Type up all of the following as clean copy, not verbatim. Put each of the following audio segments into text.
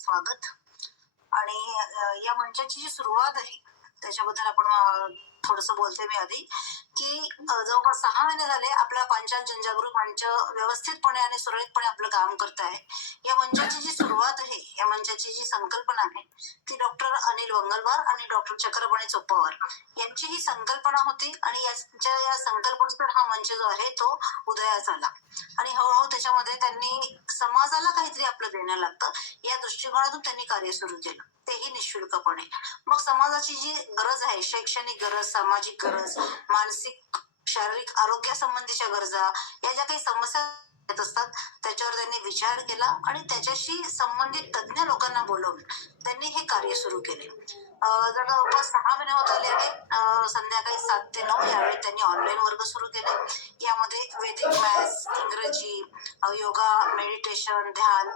स्वागत. आणि या मंचाची जी सुरुवात आहे त्याच्याबद्दल आपण थोडंसं बोलते मी आधी की जवळपास 6 महिने झाले आपला पांचाल जनजागृती मंच व्यवस्थितपणे आणि सुरळीतपणे आपलं काम करत आहे. या मंचाची जी सुरुवात आहे, या मंचाची जी संकल्पना आहे ती डॉक्टर अनिल वंगलवार आणि डॉक्टर चक्रपाणी चोप्पावर यांची ही संकल्पना होती. आणि या संकल्पनेतून हा मंच जो आहे तो उदयास आला. आणि हळूहळू त्याच्यामध्ये त्यांनी समाजाला काहीतरी आपलं देणं लागतं या दृष्टिकोनातून त्यांनी कार्य सुरू केलं, तेही निशुल्कपणे. मग समाजाची जी गरज आहे, शैक्षणिक गरज, सामाजिक गरज, मानसिक शारीरिक आरोग्यासंबंधीच्या गरजा, या ज्या काही समस्या येत असतात त्याच्यावर त्यांनी विचार केला आणि त्याच्याशी संबंधित तज्ञ लोकांना बोलवून त्यांनी हे कार्य सुरू केले. जवळपास 6 महिने होत आले आहेत. संध्याकाळी 7 ते 9 यावेळी त्यांनी ऑनलाईन वर्ग सुरू केले. यामध्ये वैदिक मॅथ्स, इंग्रजी, योगा, मेडिटेशन, ध्यान,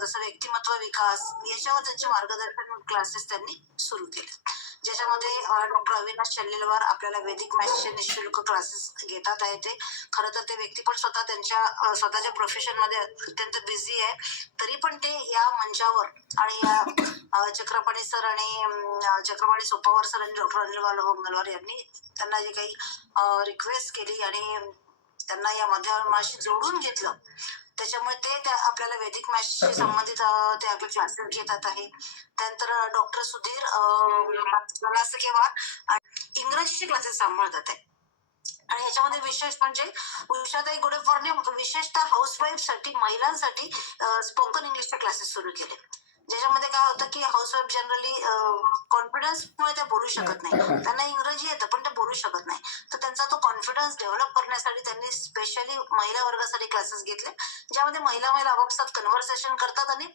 जसं व्यक्तिमत्व विकास याच्यावर त्यांचे मार्गदर्शन क्लासेस त्यांनी सुरू केले, ज्याच्यामध्ये डॉक्टर अविनाश चल्लीलवार आपल्याला वैदिक मॅथ्सचे निशुल्क क्लासेस घेतात आहे. ते खरं तर ते व्यक्ती पण स्वतः त्यांच्या स्वतःच्या प्रोफेशन मध्ये अत्यंत बिझी आहे, तरी पण ते या मंचावर आणि या चक्रपाणी सर आणि चक्रपाणी सोपावर सर आणि डॉक्टर अनिल वंगलवार यांनी त्यांना जी काही रिक्वेस्ट केली आणि त्यांना या माध्यमाशी जोडून घेतलं, त्याच्यामुळे ते आपल्याला वैदिक मॅथ्सशी संबंधित ते आपले क्लासेस घेतात आहे. त्यानंतर डॉक्टर सुधीर केवार इंग्रजीचे क्लासेस सांभाळतात आहे. आणि याच्यामध्ये विशेष म्हणजे उषाताई गोडेफॉरने विशेषतः हाऊसवाईफ साठी, महिलांसाठी स्पोकन इंग्लिशचे क्लासेस सुरू केले, ज्याच्यामध्ये काय होतं की हाऊसवाईफ जनरली कॉन्फिडन्समुळे त्या बोलू शकत नाही, त्यांना इंग्रजी येतं पण ते बोलू शकत नाही, तर त्यांचा तो कॉन्फिडन्स डेव्हलप करण्यासाठी त्यांनी स्पेशली महिला वर्गासाठी क्लासेस घेतले, ज्यामध्ये महिला आपापसात कन्व्हर्सेशन करतात आणि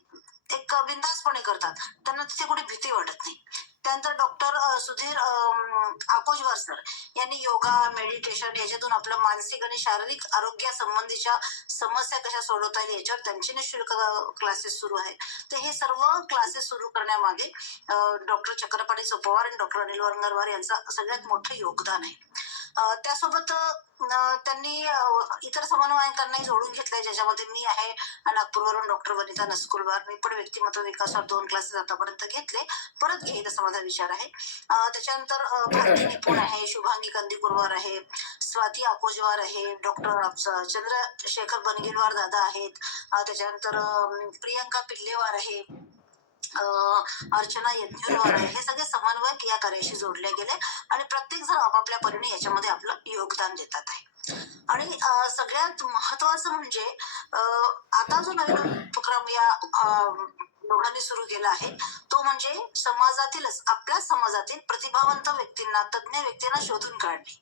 एक बिनधास्तपणे करतात, त्यांना तिथे कुठे भीती वाटत नाही. त्यानंतर डॉक्टर सुधीर आकोजवार सर यांनी योगा, मेडिटेशन याच्यातून आपलं मानसिक आणि शारीरिक आरोग्यासंबंधीच्या समस्या कशा सोडवता येईल याच्यावर त्यांचे निशुल्क क्लासेस सुरू आहेत. तर हे सर्व क्लासेस सुरू करण्यामागे डॉक्टर चक्रपाणी चोप्पावर आणि डॉक्टर अनिल वंगलवार यांचं सगळ्यात मोठं योगदान आहे. त्यासोबत त्यांनी इतर समन्वयकांनाही जोडून घेतलंय, ज्याच्यामध्ये मी आहे, नागपूरवरून डॉक्टर वनिता नस्कुलवार. मी पण व्यक्तिमत्व विकासावर 2 क्लासेस आतापर्यंत घेतले, परत घेईल असा माझा विचार आहे. त्याच्यानंतर भारती निपुण आहे, शुभांगी कंदीकुरवार आहे, स्वाती आकोजवार आहे, डॉक्टर चंद्रशेखर बनगिलवार दादा आहेत, त्याच्यानंतर प्रियंका पिल्लेवार आहे, अर्चना यज्ञवार आहे. हे सगळे समन्वयक या कार्याशी जोडले गेले आणि प्रत्येक जण आपापल्या परीने याच्यामध्ये आपलं योगदान देतात आहे. आणि सगळ्यात महत्वाचं म्हणजे आता जो नवीन उपक्रम या दोघांनी सुरू केला आहे तो म्हणजे समाजातीलच, आपल्या समाजातील प्रतिभावंत व्यक्तींना, तज्ञ व्यक्तींना शोधून काढणे.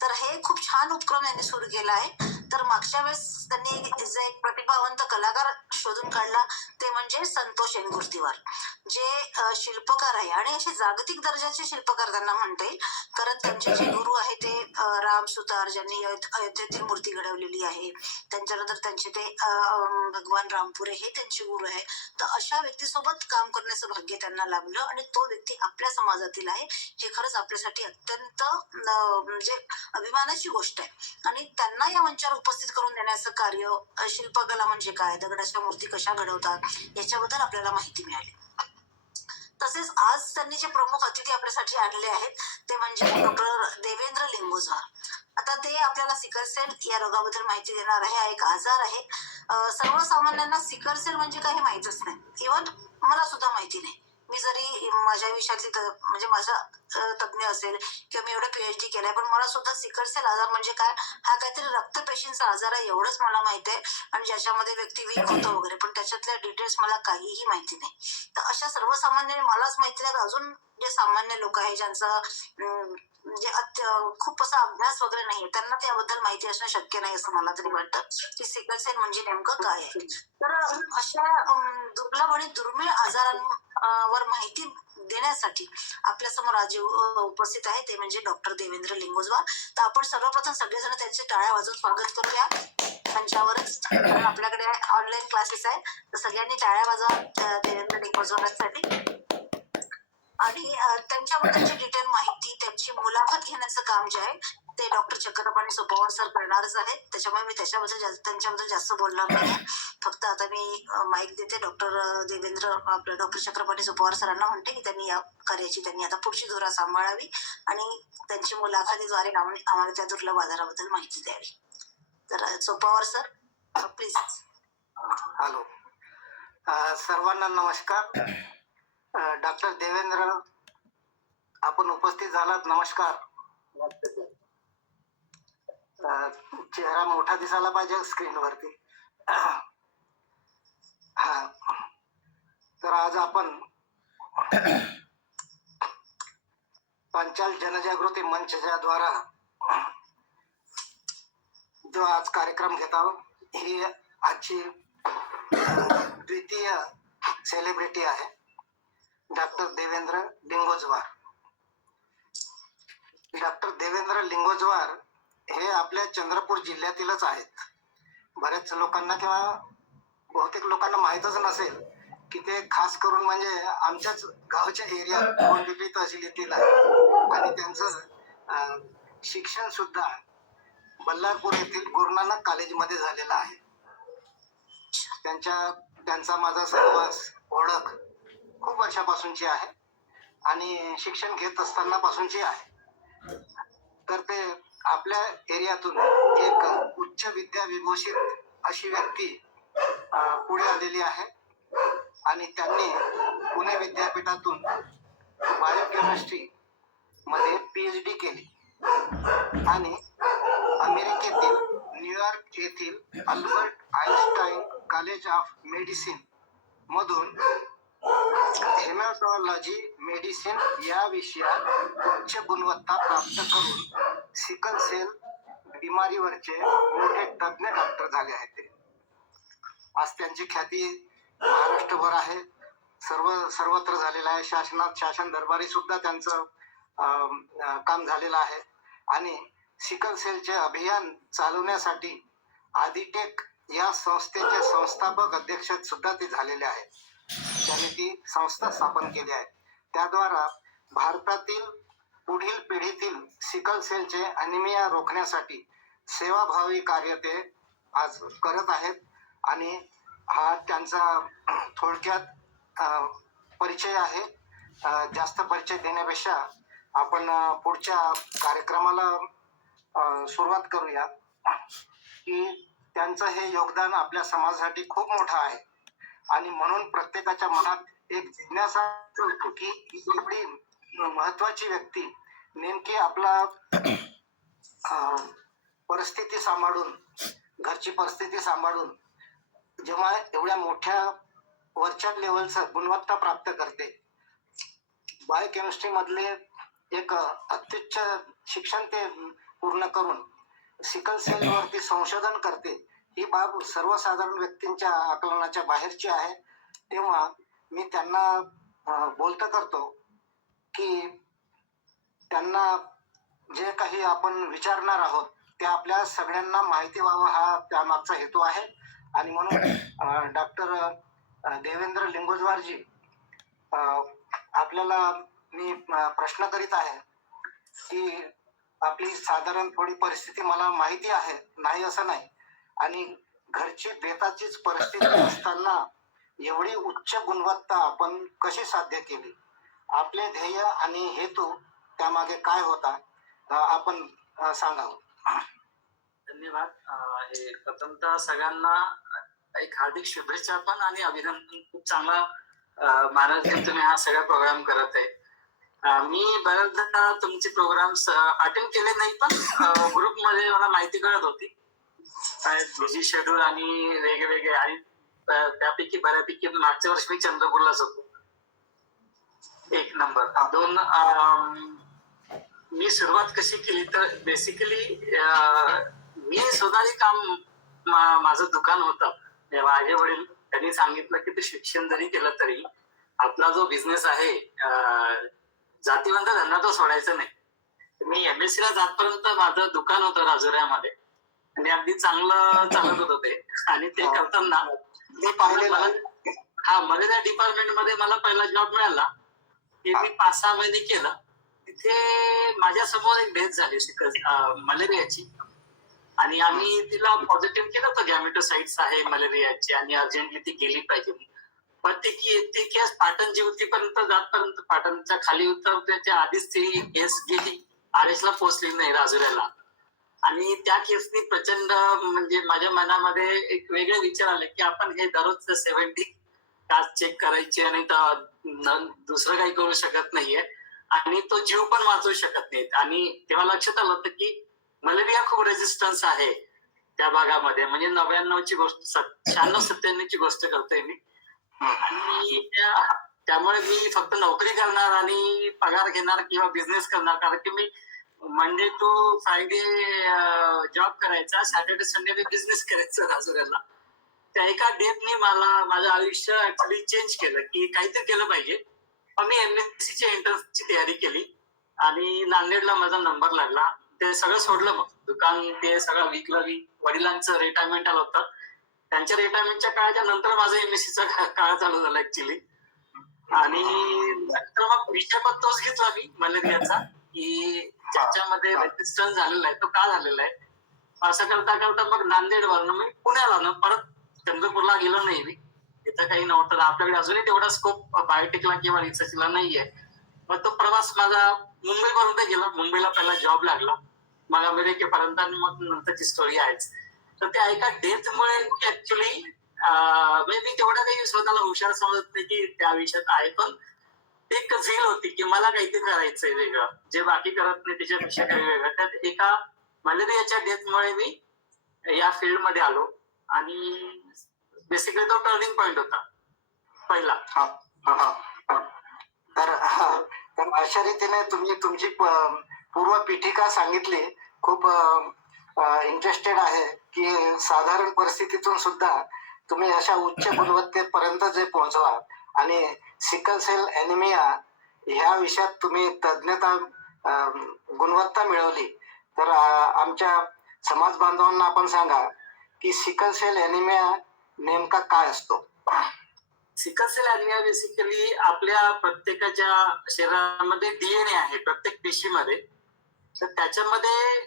तर हे खूप छान उपक्रम यांनी सुरू केला आहे. तर मागच्या वेळेस त्यांनी जे एक प्रतिभावंत कलाकार शोधून काढला ते म्हणजे संतोष एनगुर्तीवार, जे शिल्पकार आहे आणि असे जागतिक दर्जाचे शिल्पकार त्यांना म्हणता येईल, कारण त्यांचे जे गुरु आहे ते राम सुतार, ज्यांनी अयोध्येतील मूर्ती घडवलेली आहे. त्यांच्यानंतर त्यांचे ते भगवान रामपुरे हे त्यांचे गुरु आहे. तर अशा व्यक्तीसोबत काम करण्याचं भाग्य त्यांना लाभलं आणि तो व्यक्ती आपल्या समाजातील आहे, हे खरंच आपल्यासाठी अत्यंत म्हणजे अभिमानाची गोष्ट आहे. आणि त्यांना या मंचावर उपस्थित करून देण्याचं कार्य, शिल्पकला म्हणजे काय, दगडाच्या मूर्ती कशा घडवतात याच्याबद्दल आपल्याला माहिती मिळाली. तसेच आज त्यांनी जे प्रमुख अतिथी आपल्यासाठी आणले आहेत ते म्हणजे डॉक्टर देवेंद्र लिंगोजवार. आता ते आपल्याला सिकल सेल या रोगाबद्दल माहिती देणार आहे. हा एक आजार आहे, सर्वसामान्यांना सिकल सेल म्हणजे काय हे माहितच नाही, इव्हन मला सुद्धा माहिती नाही. मी जरी माझ्या विषयातली म्हणजे माझा तज्ञ असेल किंवा मी एवढा PhD केलाय, पण मला सुद्धा सिकल सेल आजार म्हणजे काय, हा काहीतरी रक्तपेशींचा आजार आहे एवढंच मला माहिती आहे, आणि ज्याच्यामध्ये व्यक्ती वीक होतो वगैरे, पण त्याच्यातल्या डिटेल्स मला काहीही माहिती नाही. तर अशा सर्वसामान्य मलाच माहिती नाही, अजून जे सामान्य लोक आहे ज्यांचा म्हणजे खूप असा अभ्यास वगैरे नाही, त्यांना त्याबद्दल माहिती असणं शक्य नाही असं मला तरी वाटतं की सिकल सेल म्हणजे नेमकं काय आहे. तर अशा दुर्लभ आणि दुर्मिळ आजारांवर माहिती देण्यासाठी आपल्या समोर आज उपस्थित आहे ते म्हणजे डॉक्टर देवेंद्र लिंगोजवार. तर आपण सर्वप्रथम सगळेजण त्यांचे टाळ्या वाजवून स्वागत करूया मंचावरच, कारण आपल्याकडे ऑनलाईन क्लासेस आहे. तर सगळ्यांनी टाळ्या वाजवा देवेंद्र लिंगोजवारांसाठी. आणि त्यांच्याबद्दलची डिटेल माहिती, त्यांची मुलाखत घेण्याचं काम जे आहे ते डॉक्टर चक्रपाणी सोपवार सर करणारच आहेत, त्याच्यामुळे मी त्यांच्याबद्दल जास्त बोलणार नाही. फक्त आता मी माईक देते डॉक्टर चक्रपाणी सोपवार सरांना, म्हणते की त्यांनी या कार्याची आता पुढची धुरा सांभाळावी आणि त्यांची मुलाखतीद्वारे आम्हाला त्या दुर्लभ आजाराबद्दल माहिती द्यावी. तर सोपवार सर प्लीज. हॅलो, सर्वांना नमस्कार. डॉक्टर देवेंद्र आपण उपस्थित झालात, नमस्कार. चेहरा मोठा दिसायला पाहिजे स्क्रीनवरती. हा, तर आज आपण पंचाल जनजागृती मंचच्या द्वारा जो आज कार्यक्रम घेत आहोत, ही आजची द्वितीय सेलिब्रिटी आहे डॉक्टर देवेंद्र लिंगोजवार. डॉक्टर देवेंद्र लिंगोजवार हे आपल्या चंद्रपूर जिल्ह्यातीलच आहेत. बऱ्याच लोकांना किंवा बहुतेक लोकांना माहीतच नसेल की ते खास करून म्हणजे आमच्याच गावच्या एरिया कोंडिवली तहसील येथील आहे आणि त्यांचं शिक्षण सुद्धा बल्लारपूर येथील गुरुनानक कॉलेजमध्ये झालेलं आहे. त्यांचा माझा सहवास, ओळख खूप वर्षापासूनची आहे आणि शिक्षण घेत असताना पासूनची आहे. तर ते आपल्या एरियातून एक उच्च विद्या विभूषित अशी व्यक्ती पुढे आलेली आहे आणि त्यांनी पुणे विद्यापीठातून बायोकेमिस्ट्री मध्ये PhD केली आणि अमेरिकेतील न्यूयॉर्क येथील Albert Einstein college of medicine मधून हेमॅटॉलॉजी मेडिसिन या विषयात उच्च गुणवत्ता प्राप्त करून सिकल सेल बिमारीवरचे मोठे तज्ञ डॉक्टर झाले आहेत. ते आज त्यांची ख्याती महाराष्ट्रभर आहे, सर्वत्र झालेलं आहे. शासन दरबारी सुद्धा त्यांचं काम झालेलं आहे आणि सिकल सेलचे अभियान चालवण्यासाठी आदिटेक या संस्थेचे संस्थापक अध्यक्ष सुद्धा ते झालेले आहेत. त्यांनी ती संस्था स्थापन केली आहे. त्याद्वारा भारतातील पुढील पिढीतील सिकल सेलचे अॅनिमिया रोखण्यासाठी सेवाभावी कार्य ते आज करत आहेत आणि हा त्यांचा थोडक्यात परिचय आहे. जास्त परिचय देण्यापेक्षा आपण पुढच्या कार्यक्रमाला सुरुवात करूया की त्यांचं हे योगदान आपल्या समाजासाठी खूप मोठं आहे आणि म्हणून प्रत्येकाच्या मनात एक जिज्ञासा असते की एवढी महत्वाची व्यक्ती नेमकी आपला परिस्थिती सांभाळून, घरची परिस्थिती सांभाळून जेव्हा एवढ्या मोठ्या वरच्या लेवलचं गुणवत्ता प्राप्त करते, बायोकेमिस्ट्री मधले एक अत्युच्च शिक्षण ते पूर्ण करून सिकल सेल वरती संशोधन करते, ही बाब सर्वसाधारण व्यक्तींच्या आकलनाच्या बाहेरची आहे. तेव्हा मी त्यांना बोलतं करतो की त्यांना जे काही आपण विचारणार आहोत ते आपल्या सगळ्यांना माहिती व्हावं, हा त्यामागचा हेतू आहे. आणि म्हणून डॉक्टर देवेंद्र लिंगोजवारजी, आपल्याला मी प्रश्न करीत आहे की आपली साधारण थोडी परिस्थिती मला माहिती आहे, नाही असं नाही, आणि घरची बेताचीच परिस्थिती असताना एवढी उच्च गुणवत्ता आपण कशी साध्य केली, आपले ध्येय आणि हेतू त्यामागे काय होता, आपण सांगावं. धन्यवाद. हे प्रथमतः सगळ्यांना एक हार्दिक शुभेच्छा पण आणि अभिनंदन. खूप चांगला मार्गदर्शन तुम्ही हा सगळा प्रोग्राम करत आहे. मी बऱ्याचदा तुमचे प्रोग्राम्स अटेंड केले नाही, पण ग्रुपमध्ये मला माहिती कळत होती. बिझी शेड्यूल आणि वेगवेगळे, आणि त्यापैकी बऱ्यापैकी मागच्या वर्षी मी चंद्रपूरलाच होतो. 1 नंबर. 2, मी सुरुवात कशी केली तर बेसिकली मी स्वतःही काम, माझं दुकान होतं. माझे वडील त्यांनी सांगितलं की ते शिक्षण जरी केलं तरी आपला जो बिझनेस आहे, जातीवंत धंदा तो सोडायचा नाही. मी MSc ला जातपर्यंत माझं दुकान होतं राजुऱ्यामध्ये आणि अगदी चांगलं चालत होतं ते. आणि ते करताना मी पाहिलेलं, मला त्या डिपार्टमेंट मध्ये मला पहिला जॉब मिळाला. ते मी 5-6 महिने केलं तिथे माझ्या समोर एक डेथ झाली मलेरियाची, आणि आम्ही तिला पॉझिटिव्ह केलं होतं गॅमेटोसाइट्स आहे मलेरियाची आणि अर्जंटली ती गेली पाहिजे. पण ती केस पाटण जीवतीपर्यंत जातपर्यंत पाटणच्या खाली उतरण्याच्या आधीच ती केस गेली, RS ला पोहोचली नाही, राजुऱ्याला. आणि त्या केसनी प्रचंड म्हणजे माझ्या मनामध्ये एक वेगळे विचार आले की आपण हे दररोज 70 टास्क चेक करायचे आणि दुसरं काही करू शकत नाहीये आणि तो जीव पण वाचवू शकत नाहीत. आणि तेव्हा लक्षात आलं होतं की मलेरिया खूप रेजिस्टन्स आहे त्या भागामध्ये, म्हणजे 99ची गोष्ट 96-97ची गोष्ट करतोय मी. आणि त्यामुळे मी फक्त नोकरी करणार आणि पगार घेणार किंवा बिझनेस करणार, कारण की मी मंडे टू फ्रायडे जॉब करायचा, सॅटर्डे संडे मी बिझनेस करायचा राजुऱ्याला. त्या एका डेटनी मला माझं आयुष्य ऍक्च्युली चेंज केलं की काहीतरी केलं पाहिजे. मग मी MSc ची एंट्रन्सची तयारी केली आणि नांदेडला माझा नंबर लागला. ते सगळं सोडलं, मग दुकान ते सगळं विकलं. वडिलांचं रिटायरमेंट आलं होतं, त्यांच्या रिटायरमेंटच्या काळाच्या नंतर माझा MSc चा काळ चालू झाला ऍक्च्युली. आणि नंतर मग विषय पण तोच घेतला मी मलेरियाचा, की ज्याच्यामध्ये रेजिस्टन्स झालेला आहे तो का झालेला आहे. असं करता करता मग नांदेडवरनं मी पुण्याला ना परत चंद्रपूरला गेलो नाही मी, तिथं काही नव्हतं. आपल्याकडे अजूनही तेवढा स्कोप बायोटेकला किंवा रिसर्चला नाहीये. मग तो प्रवास माझा मुंबईपर्यंत गेला. मुंबईला पहिला जॉब लागला, मग अमेरिकेपर्यंत, आणि मग नंतरची स्टोरी आहेच. तर त्या एका डेथमुळे ऍक्च्युली मी तेवढा काही स्वतःला हुशार समजत नाही की त्या विषयात आहे, पण एक झील होती की मला काहीतरी करायचंय वेगळं, जे बाकी करत नाही त्याच्यापेक्षा काही वेगळं. त्यात एका मलेरियाच्या डेथमुळे मी या फील्ड मध्ये आलो आणि बेसिकली तो टर्निंग पॉइंट होता पहिला. तर अशा रीतीने तुम्ही तुमची पूर्व पीठिका सांगितली. खूप इंटरेस्टेड आहे की साधारण परिस्थितीतून सुद्धा तुम्ही अशा उच्च गुणवत्तेपर्यंत जे पोहोचला आणि सिकल सेल ॲनिमिया ह्या विषयात तुम्ही तज्ञता गुणवत्ता मिळवली. तर आमच्या समाज बांधवांना आपण सांगा की सिकल सेल ॲनिमिया नेमका काय असतो. सिकल सेल ॲनिमिया बेसिकली आपल्या प्रत्येकाच्या शरीरामध्ये DNA आहे, प्रत्येक पेशीमध्ये. तर त्याच्यामध्ये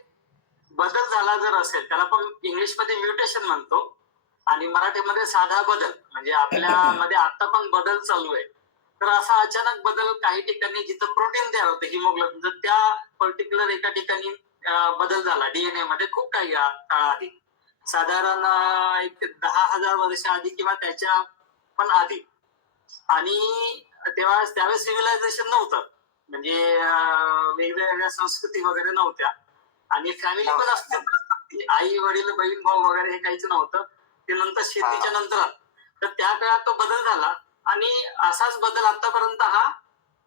बदल झाला जर असेल, त्याला आपण इंग्लिशमध्ये म्युटेशन म्हणतो आणि मराठीमध्ये साधा बदल, म्हणजे आपल्यामध्ये आता पण बदल चालू आहे. तर असा अचानक बदल काही ठिकाणी जिथं प्रोटीन तयार होतं हिमोग्लोबिन, तर त्या पर्टिक्युलर एका ठिकाणी बदल झाला DNA मध्ये खूप काही आधी, साधारण एक 10,000 वर्ष आधी किंवा त्याच्या पण आधी. आणि त्यावेळेस सिव्हिलायझेशन नव्हतं, म्हणजे वेगवेगळ्या संस्कृती वगैरे नव्हत्या आणि फॅमिली पण असते, आई वडील बहीण भाऊ वगैरे हे काहीच नव्हतं. ते नंतर शेतीच्या नंतर, तर त्या काळात तो बदल झाला आणि असाच बदल आतापर्यंत हा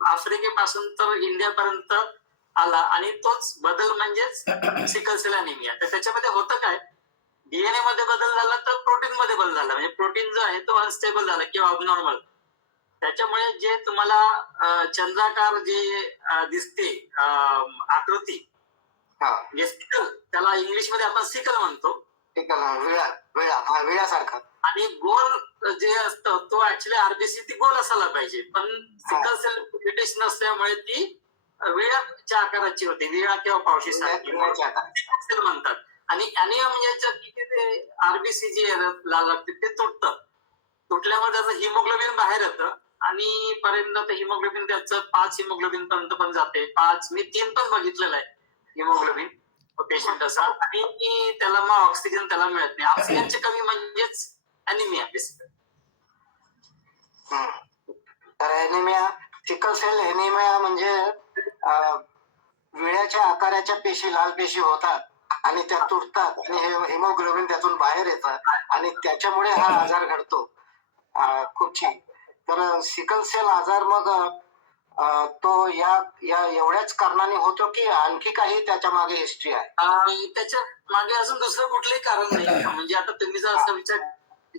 आफ्रिकेपासून तर इंडियापर्यंत आला. आणि तोच बदल म्हणजेच सिकल सेल ॲनिमिया. तर त्याच्यामध्ये होतं काय, DNA मध्ये बदल झाला तर प्रोटीन मध्ये बदल झाला, म्हणजे प्रोटीन जो आहे तो अनस्टेबल झाला किंवा अबनॉर्मल. त्याच्यामुळे जे तुम्हाला चंद्राकार जे दिसते आकृती, म्हणजे सिकल, त्याला इंग्लिशमध्ये आपण सिकल म्हणतो, विळासारखा. आणि गोल जे असतं तो ऍक्च्युली RBC ती गोल असायला पाहिजे, पण सिकल सेल म्युटेशन असल्यामुळे ती विळाच्या आकाराची होती, विळा किंवा पावशी सारखी म्हणतात. आणि ॲनिमिया म्हणजे ते RBC जे लाल लागते ते तुटतं, तुटल्यामुळे त्याचं हिमोग्लोबिन बाहेर येतं आणि पर्यंत हिमोग्लोबिन त्याचं 5 हिमोग्लोबिन पर्यंत पण जाते. 5 मी 3 पण बघितलेलं आहे हिमोग्लोबिन पेशंट असा, आणि त्याला मग ऑक्सिजन त्याला मिळत नाही. ऑक्सिजनची कमी म्हणजेच ॲनिमिया बेसिकली. तर ॲनिमिया, सिकल सेल ॲनिमिया म्हणजे विळ्याच्या आकाराच्या पेशी, लाल पेशी होतात आणि त्या तुटतात आणि हिमोग्लोबिन त्यातून बाहेर येतं आणि त्याच्यामुळे हा आजार घडतो. खूप छान. तर सिकल सेल आजार मग तो या एवढ्याच कारणाने होतो की आणखी काही त्याच्या मागे हिस्ट्री आहे. त्याच्या मागे अजून दुसरं कुठलंही कारण नाही. म्हणजे आता तुम्ही जर असं विचार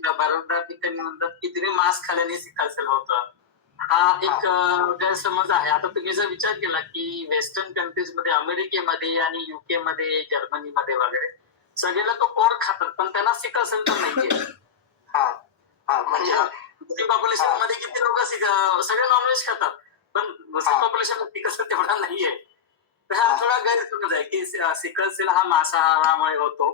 बऱ्याचदा ठिकाणी म्हणतात की तुम्ही मांस खाल्ल्याने सिकल सेल होतं, हा एक गैरसमज आहे. आता तुम्ही जर विचार केला की वेस्टर्न कंट्रीज मध्ये, अमेरिकेमध्ये आणि UK मध्ये, जर्मनीमध्ये वगैरे सगळे लोक पोर्क खातात, पण त्यांना सिकल सेल तर नाहीये. म्हणजे पॉप्युलेशन मध्ये किती लोक सगळे नॉनव्हेज खातात, पण मुस्लिम पॉप्युलेशन कसं तेवढा नाहीये. तर हा थोडा गैरसमज आहे की सिकल सेल हा मांसाहारामुळे होतो.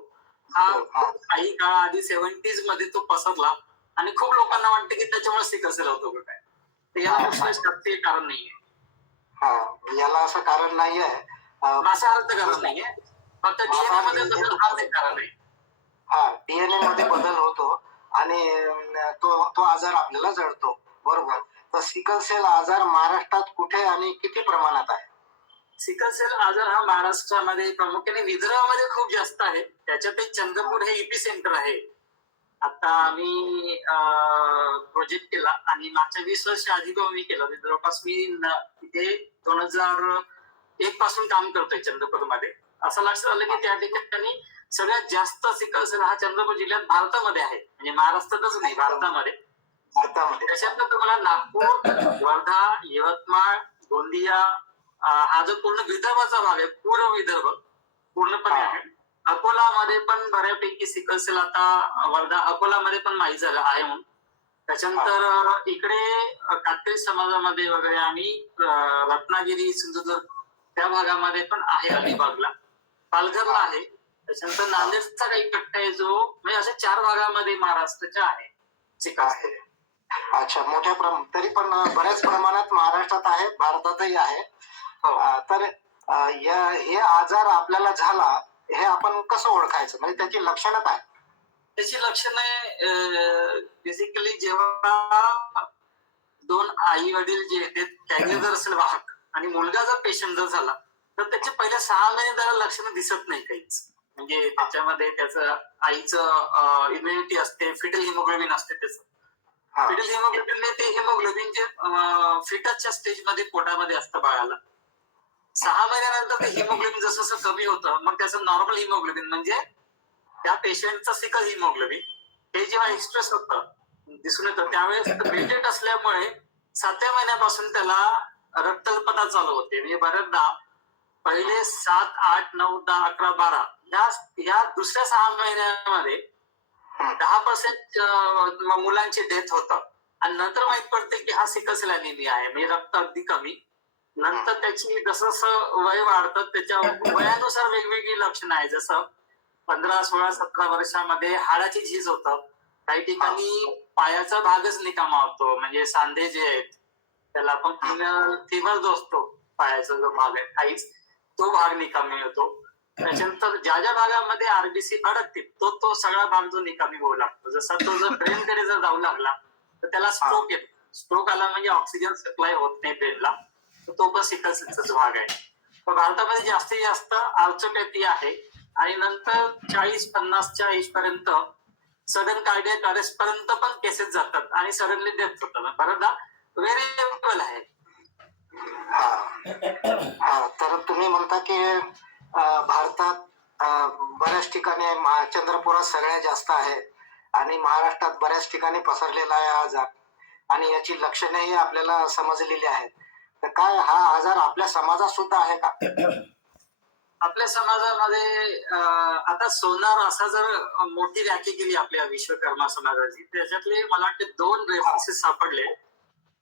हा खूप काही काळाआधी 70s मध्ये तो पसरला आणि खूप लोकांना वाटतं की त्याच्यामुळे सिकल सेल होतो का काय. तर याला कुठलं शास्त्रीय कारण नाहीये. याला असं कारण नाही आहे. मांसाहाराचं कारण नाहीये, फक्त डीएनए मध्ये बदल हाच एक कारण आहे. डीएनए मध्ये बदल होतो आणि तो आजार आपल्याला जडतो. बरोबर. तर सिकल सेल आजार महाराष्ट्रात कुठे आणि किती प्रमाणात आहे? सिकल सेल आजार हा महाराष्ट्रामध्ये प्रामुख्याने विदर्भामध्ये खूप जास्त आहे. त्याच्यातही चंद्रपूर हे एपी सेंटर आहे. आता आम्ही प्रोजेक्ट केला आणि मागच्या 20 वर्ष आधी तो मी केला. जवळपास मी तिथे 2001 पासून काम करतोय चंद्रपूरमध्ये. असं लक्षात आलं की त्या ठिकाणी सगळ्यात जास्त सिकल सेल हा चंद्रपूर जिल्ह्यात भारतामध्ये आहे. म्हणजे महाराष्ट्रातच नाही, भारतामध्ये. त्याच्यानंतर तुम्हाला नागपूर, वर्धा, यवतमाळ, गोंदिया हा जो पूर्ण विदर्भाचा भाग आहे, पूर्व विदर्भ पूर्णपणे आहे. अकोलामध्ये पण बऱ्यापैकी सिकल सेल आता वर्धा अकोलामध्ये पण माहीत झालं आहे म्हणून. त्याच्यानंतर इकडे कातकरी समाजामध्ये वगैरे आम्ही रत्नागिरी, सिंधुदुर्ग त्या भागामध्ये पण आहे. अलिबागला, पालघरला आहे. त्याच्यानंतर नांदेडचा काही कट्टा आहे जो म्हणजे अशा 4 भागामध्ये महाराष्ट्राच्या आहे सिकल सेल. अच्छा, तरी पण बऱ्याच प्रमाणात महाराष्ट्रात आहे, भारतातही आहे. तर हे आजार आपल्याला झाला हे आपण कसं ओळखायचं, म्हणजे त्याची लक्षणं काय? त्याची लक्षणे बेसिकली जेव्हा 2 आई वडील जे ते कॅरियर जर असेल वाहक आणि मुलगा जर पेशंट जर झाला तर त्याचे पहिले 6 महिने त्याला लक्षणं दिसत नाही काहीच. म्हणजे त्याच्यामध्ये त्याचं आईचं इम्युनिटी असते, फिटल हिमोग्लोबिन असते. त्याचं फिटल हिमोग्लोबिन ते हिमोग्लोबिन जे फिटसच्या स्टेजमध्ये पोटामध्ये असतं बाळाला. 6 महिन्यानंतर ते हिमोग्लोबिन जसं जसं कमी होतं मग त्याचं नॉर्मल हिमोग्लोबिन म्हणजे त्या पेशंटचं सिकल हिमोग्लोबिन हे जेव्हा एक्सप्रेस होतं दिसून येतं त्यावेळेस म्युटेट असल्यामुळे 7व्या महिन्यापासून त्याला रक्तल्पता चालू होते. म्हणजे बऱ्याचदा पहिले 7, 8, 9, 10, 11, 12 या दुसऱ्या 6 महिन्यामध्ये 10% मुलांची डेथ होतं आणि नंतर माहित पडते की हा सिकल सेल अॅनिमिया आहे. म्हणजे रक्त अगदी कमी. नंतर त्याची जसं जसं वय वाढतं त्याच्या वयानुसार वेगवेगळी लक्षणं आहेत. जसं 15, 16, 17 वर्षामध्ये हाडाची झीज होतं. काही ठिकाणी पायाचा भागच निकामा होतो. म्हणजे सांधे जे आहेत त्याला आपण फिमर जो असतो पायाचा जो भाग आहे काहीच तो भाग निकामी होतो. त्याच्यानंतर ज्या ज्या भागामध्ये आरबीसी अडकते तो सगळा भाग जो निकामी होऊ लागतो. जसा तो जर ब्रेनकडे जर जाऊ लागला तर त्याला स्ट्रोक येतो. स्ट्रोक आला म्हणजे ऑक्सिजन सप्लाय होत नाही ब्रेनला, तो पण सिकल सेलचाच भाग आहे. तर भारतामध्ये जास्तीत जास्त आर्थोपॅथी आहे आणि नंतर 40-50च्या एज पर्यंत सडन कार्डियक अरेस्ट पर्यंत पण केसेस जातात आणि सडनली डेथ होतात. बऱ्याचदा व्हेरिएबल आहे. तर तुम्ही म्हणता की भारतात बऱ्याच ठिकाणी चंद्रपुरात सगळ्यात जास्त आहे आणि महाराष्ट्रात बऱ्याच ठिकाणी पसरलेला आहे आजार आणि याची लक्षणेही आपल्याला समजलेली आहेत. तर काय हा आजार आपल्या समाजात सुद्धा आहे का? आपल्या समाजामध्ये आता सोनार असा जर मोठी व्याख्या केली आपल्या विश्वकर्मा समाजाची त्याच्यातले मला वाटते 2 रेफरन्सेस सापडले.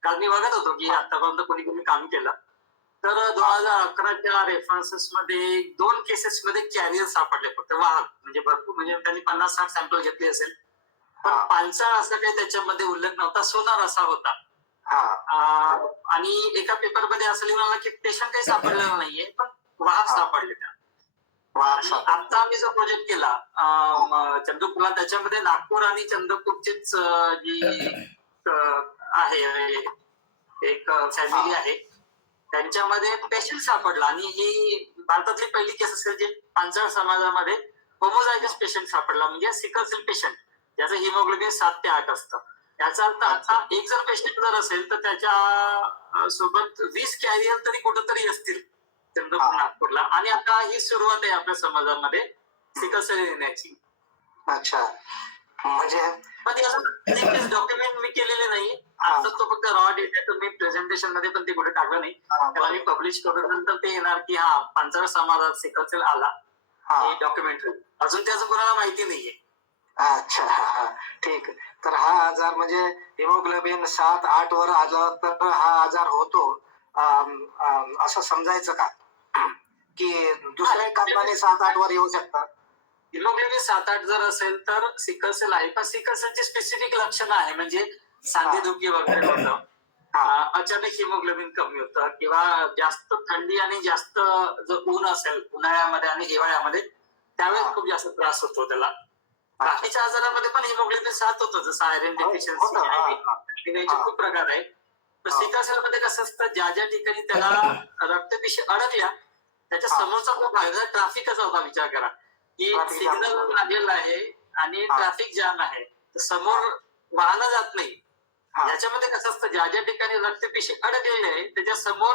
कारण मी बघत होतो की आतापर्यंत कोणी कोणी काम केलं तर 2011च्या रेफरन्सेस मध्ये 2 केसेस मध्ये कॅरियर सापडले फक्त वाहक. म्हणजे भरपूर म्हणजे त्यांनी 50-60 सॅम्पल घेतले असेल पण पांचाळ असं काही त्याच्यामध्ये उल्लेख नव्हता. सोनार असा होता. आणि एका पेपरमध्ये असं लिहून आलं की पेशंट काही सापडलेला नाहीये पण वाहक सापडले. आता आम्ही जो प्रोजेक्ट केला चंद्रपूरला त्याच्यामध्ये नागपूर आणि चंद्रपूरचीच जी आहे एक फॅमिली आहे त्यांच्यामध्ये पेशंट सापडला आणि ही भारतातली पहिली केस असेल जे पांचाळ समाजामध्ये होमोझायगस पेशंट सापडला. म्हणजे सिकल सेल पेशंट ज्याचं हिमोग्लोबिन 7 ते 8 असतं. याचा अर्थ आता एक जर पेशंट जर असेल तर त्याच्या सोबत 20 कॅरियर तरी कुठंतरी असतील चंद्रपूर नागपूरला. आणि आता ही सुरुवात आहे आपल्या समाजामध्ये सिकल सेल येण्याची. अच्छा, म्हणजे पण याचं डॉक्युमेंट मी केलेले नाही. आता तो फक्त रॉ डेटा तुम्ही प्रेझेंटेशन मध्ये पण ते कुठे टाकलं नाही. त्याला मी पब्लिश करून नंतर ते येणार की हा पांचाळ समाजात सिकल सेल आला हे डॉक्युमेंटरी. अजून त्याचं कोणाला माहिती नाहीये. अच्छा, ठीक. तर हा आजार म्हणजे हिमोग्लोबिन 7-8 वर आला तर हा आजार होतो असं समजायचं का की दुसऱ्या कारणाने 7-8 वर येऊ शकतात? हिमोग्लोबिन 7-8 जर असेल तर सिकल सेल आहे, पण सिकल सेलची स्पेसिफिक लक्षणं आहे, म्हणजे सांधेदुखी वगैरे होतं, अचानक हिमोग्लोबिन कमी होतं, किंवा जास्त थंडी आणि जास्त जर ऊन असेल उन्हाळ्यामध्ये आणि हिवाळ्यामध्ये त्यावेळेस खूप जास्त त्रास होतो त्याला. बाकीच्या आजारामध्ये पण हिमोग्लोबिन 7 होतं, जसं आयरन डेफिशियन्सी खूप प्रकार आहेत. पण सिकल सेल मध्ये कसं असतं, ज्या ज्या ठिकाणी त्याला रक्तपिशी अडकल्या त्याच्या समोरचा जो भाग ट्रॅफिकचा होता, विचार करा की सिग्नल लागलेला आहे आणि ट्रॅफिक जाम आहे, तर समोर वाहनं जात नाही. याच्यामध्ये कसं असतं, ज्या ज्या ठिकाणी रक्तपिशी अडकलेले आहे त्याच्या समोर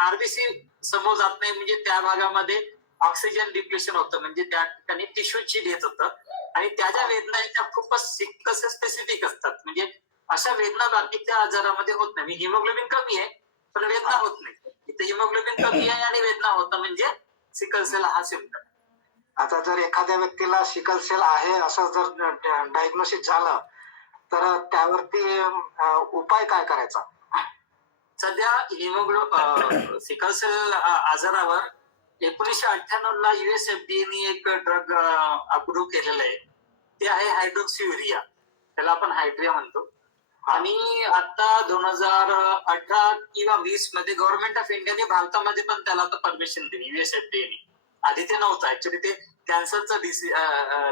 आरबीसी समोर जात नाही, म्हणजे त्या भागामध्ये ऑक्सिजन डिप्लेशन होतं, म्हणजे त्या ठिकाणी टिश्यूची डेथ होतं. आणि त्या ज्या वेदना आहेत त्या खूपच कसे स्पेसिफिक असतात, म्हणजे अशा वेदना बाकीच्या आजारामध्ये होत नाही. हिमोग्लोबिन कमी आहे पण वेदना होत नाही, इथे हिमोग्लोबिन कमी आहे आणि वेदना होतं, म्हणजे सिकल सेल हा सिम्पटम. आता जर एखाद्या व्यक्तीला सिकल सेल आहे असं जर डायग्नोसिस झालं तर त्यावरती उपाय काय करायचा? सध्या सिकल सेल आजारावर 1998 ला USFDA एक ड्रग अप्रूव्ह केलेलं आहे, ते आहे हायड्रोक्सियुरिया, त्याला आपण हायड्रिया म्हणतो. आणि आता 2018 किंवा 20 मध्ये गव्हर्नमेंट ऑफ इंडियाने भारतामध्ये पण त्याला परमिशन दिली USFDA ने. आधी ते नव्हतं, ऍक्च्युली ते कॅन्सरचं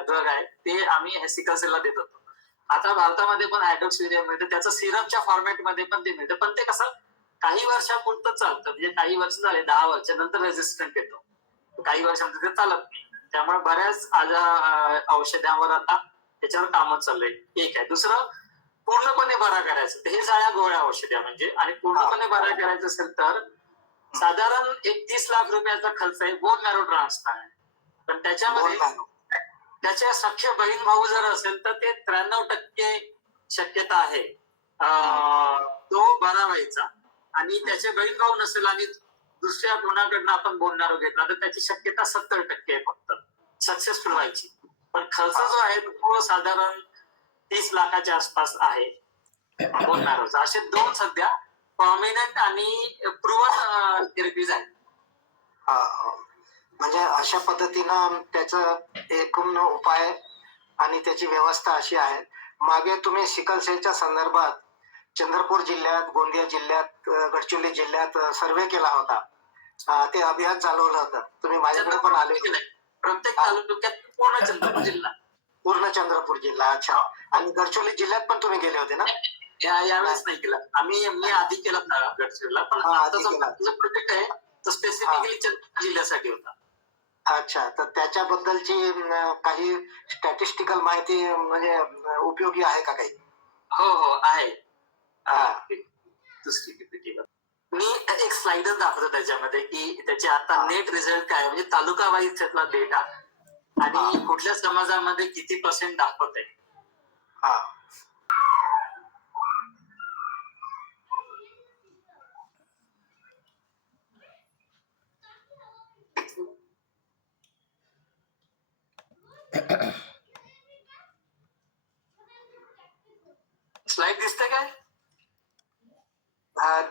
ड्रग आहे, ते आम्ही सिकल सेलला देत होतो. आता भारतामध्ये पण हायड्रोक्सियुरिया मिळतं, त्याचं सिरपच्या फॉर्मॅटमध्ये पण ते मिळतं, पण ते कसं काही वर्षापुरतं चालतं, म्हणजे काही वर्ष झाले, 10 वर्षानंतर रेजिस्टंट येतो, काही वर्षांनंतर ते चालत नाही. त्यामुळे बऱ्याच औषधांवर आता त्याच्यावर कामच चाललंय. एक आहे. दुसरं, पूर्णपणे बरा करायचं, हे सगळ्या गोळ्या औषध्या म्हणजे, आणि पूर्णपणे बरा करायचं असेल तर साधारण 30 लाख रुपयाचा खर्च आहे बोन मॅरो ट्रान्सप्लांट. पण त्याच्यामध्ये त्याच्या सख्य बहीण भाऊ जर असेल तर ते 93% शक्यता आहे तो बरा व्हायचा, आणि त्याचे बहीण भाऊ नसेल आणि दुसऱ्या कोणाकडनं आपण बोन मॅरो घेतला तर त्याची शक्यता 70% आहे फक्त सक्सेसफुल व्हायची. पण खर्च जो आहे तो साधारण 30 लाखाच्या आसपास आहे बोन मॅरोचा. असे 2 सध्या परमनंट आणि प्रूव्हन थेरपीज आहेत. म्हणजे अशा पद्धतीनं त्याचं एकूण उपाय आणि त्याची व्यवस्था अशी आहे. मागे तुम्ही सिकल सेलच्या संदर्भात चंद्रपूर जिल्ह्यात, गोंदिया जिल्ह्यात, गडचिरोली जिल्ह्यात सर्वे केला होता, ते अभियान चालवलं होतं, तुम्ही माझ्याकडे पण आले होते. प्रत्येक तालुक्यात पूर्ण चंद्रपूर जिल्हा, पूर्ण चंद्रपूर जिल्हा. अच्छा. आणि गडचिरोली जिल्ह्यात पण तुम्ही गेले होते ना? यावेळेस नाही केलं मी आधी केलं गडचिरोलीला, पण आता जो प्रोजेक्ट आहे तो स्पेसिफिकली चंद्रपूर जिल्ह्यासाठी होता. अच्छा. तर त्याच्याबद्दलची काही स्टॅटिस्टिकल माहिती म्हणजे उपयोगी आहे का काही? हो आहे. दुसरी PPT मी एक स्लाइडच दाखवतो त्याच्यामध्ये की त्याचे आता नेट रिझल्ट काय, म्हणजे तालुका वाईज त्यातला डेटा आणि कुठल्या समाजामध्ये किती % दाखवत आहे. स्लाइड दिसते काय?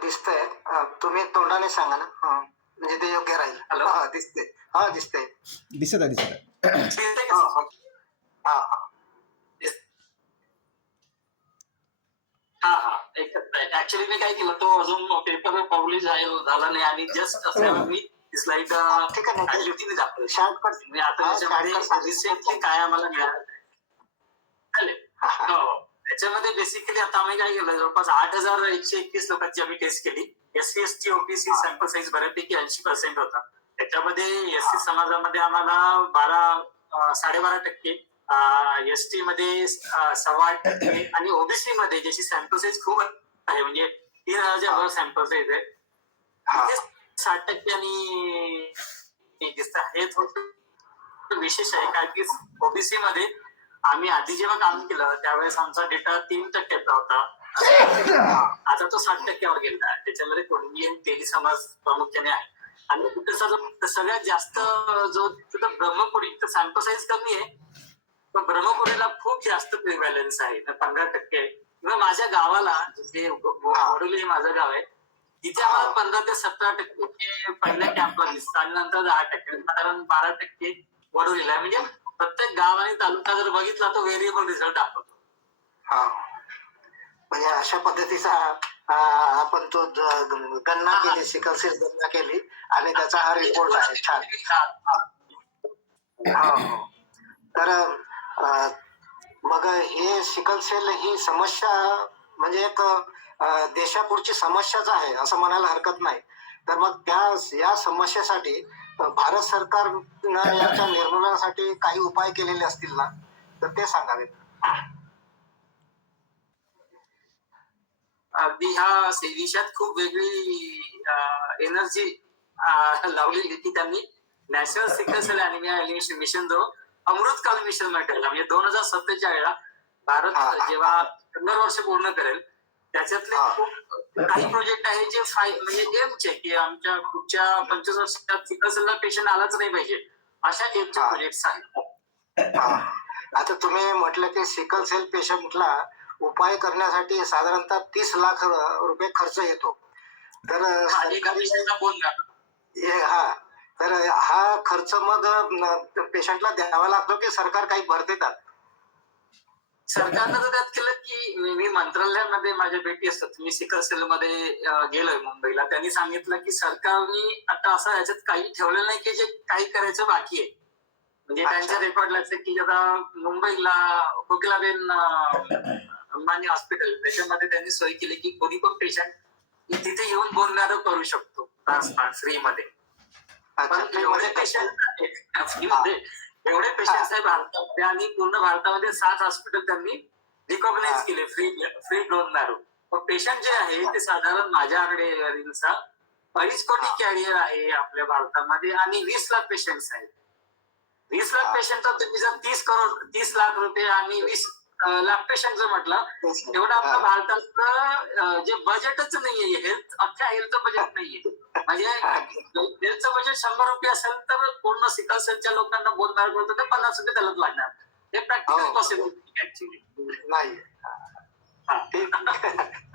दिसतंय. तुम्ही तोंडाने सांगा ना, म्हणजे ते योग्य राहील. हॅलो, दिसते. दिसते. दिसत आहे. ऍक्च्युली मी काय केलं, तो अजून पेपर पब्लिश झाला नाही आणि जस्ट असल्यामुळे मी स्लाइड काढली होती, मी दाखवली. मी आता याच्यामध्ये रिसेंटली काय आम्हाला मिळालं त्याच्यामध्ये बेसिकली आता आम्ही काय केलं, जवळपास 8,121 लोकांची आम्ही टेस्ट केली. SC ST OBC sample size बऱ्यापैकी 80% होता. त्याच्यामध्ये SC समाजामध्ये आम्हाला 12.5% ST मध्ये 6.25% आणि ओबीसी मध्ये ज्याची सॅम्पल साईज खूप आहे, म्हणजे 3,000 सॅम्पल्स आहे, 60% आणि दिसत. हे थोडं विशेष आहे कारण की ओबीसी मध्ये आम्ही आधी जेव्हा काम केलं त्यावेळेस आमचा डेटा 3%चा होता, आता तो 60%वर गेला. त्याच्यामध्ये कोणीही तेली समाज प्रामुख्याने आहे. आणि जो सगळ्यात जास्त जो तिथं ब्रह्मपुरी सॅम्पल साईज कमी आहे, पण ब्रह्मपुरीला खूप जास्त प्रिव्हॅलन्स आहे, 15%. किंवा माझ्या गावाला जे वडोली हे माझं गाव आहे, तिथे आम्हाला 15 ते 17% पहिल्या कॅम्पला दिसतं आणि नंतर 10%, साधारण 12% वडोलीला आहे. म्हणजे प्रत्येक गाव आणि तालुका जर बघितला तर व्हेरिएबल रिझल्ट दाखवतो. हा, म्हणजे अशा पद्धतीचा आपण तो गणना केली, सिकल सेल गणना केली आणि त्याचा हा रिपोर्ट आहे. छान. हो. तर मग हे सिकल सेल ही समस्या म्हणजे एक देशापुढची समस्याच आहे असं म्हणायला हरकत नाही. तर मग या समस्येसाठी भारत सरकारनं याच्या निर्मूलनासाठी काही उपाय केलेले असतील ना, तर ते सांगावेत. अगदी ह्या विषयात खूप वेगळी एनर्जी लावलेली की त्यांनी national sickle cell anaemia elimination mission जो अमृतकाल मिशन म्हटलेला, म्हणजे 2047 ला भारत जेव्हा 100 वर्ष पूर्ण करेल त्याच्यातले खूप काही प्रोजेक्ट आहे जे म्हणजे एमचे की आमच्या पुढच्या 25 वर्षात सिकल सेलला पेशंट आलाच नाही पाहिजे अशा एमचे प्रोजेक्ट आहेत. आता तुम्ही म्हटलं की सिकल सेल पेशंटला उपाय करण्यासाठी साधारणतः 30 लाख रुपये खर्च येतो. तर तर हा खर्च मग पेशंटला द्यावा लागतो की सरकार काही भरते का? सरकारनं तर त्यात केलं की मी मंत्रालयामध्ये माझ्या भेटी असतात, मी सिकल सेल मध्ये गेलोय मुंबईला. त्यांनी सांगितलं की सरकारने आता असं याच्यात काही ठेवलेलं नाही की जे काही करायचं बाकी आहे. म्हणजे त्यांच्या रेकॉर्डला की आता मुंबईला कोकिलाबेन अंबानी हॉस्पिटल त्याच्यामध्ये त्यांनी सोय केली की कोणी पण पेशंट तिथे येऊन बोन मॅरो करू शकतो ट्रान्सप्लांट फ्री मध्ये. पण एवढे पेशंट एवढे पेशंट आहे भारतामध्ये आणि पूर्ण भारतामध्ये 7 हॉस्पिटल त्यांनी रिकॉग्नाइज केले फ्री बोन मॅरो. पण पेशंट जे आहे ते साधारण माझ्या आकडे 2.5 कोटी कॅरियर आहे आपल्या भारतामध्ये आणि 20 लाख पेशंट्स आहेत. 20 लाख पेशंट तर तुम्ही जर 30 लाख रुपये आणि 20 लाख पेशंट जर म्हटलं तेवढं आपल्या भारताचं जे बजेटच नाहीये, अख्ख्या हेल्थ बजेट नाहीये. म्हणजे हेल्थचं बजेट 100 रुपये असेल तर पूर्ण सिकल सेलच्या लोकांना बोन मॅरो करतो तर 50 रुपये त्यालाच लागणार. हे प्रॅक्टिकली पॉसिबल ऍक्च्युली नाही.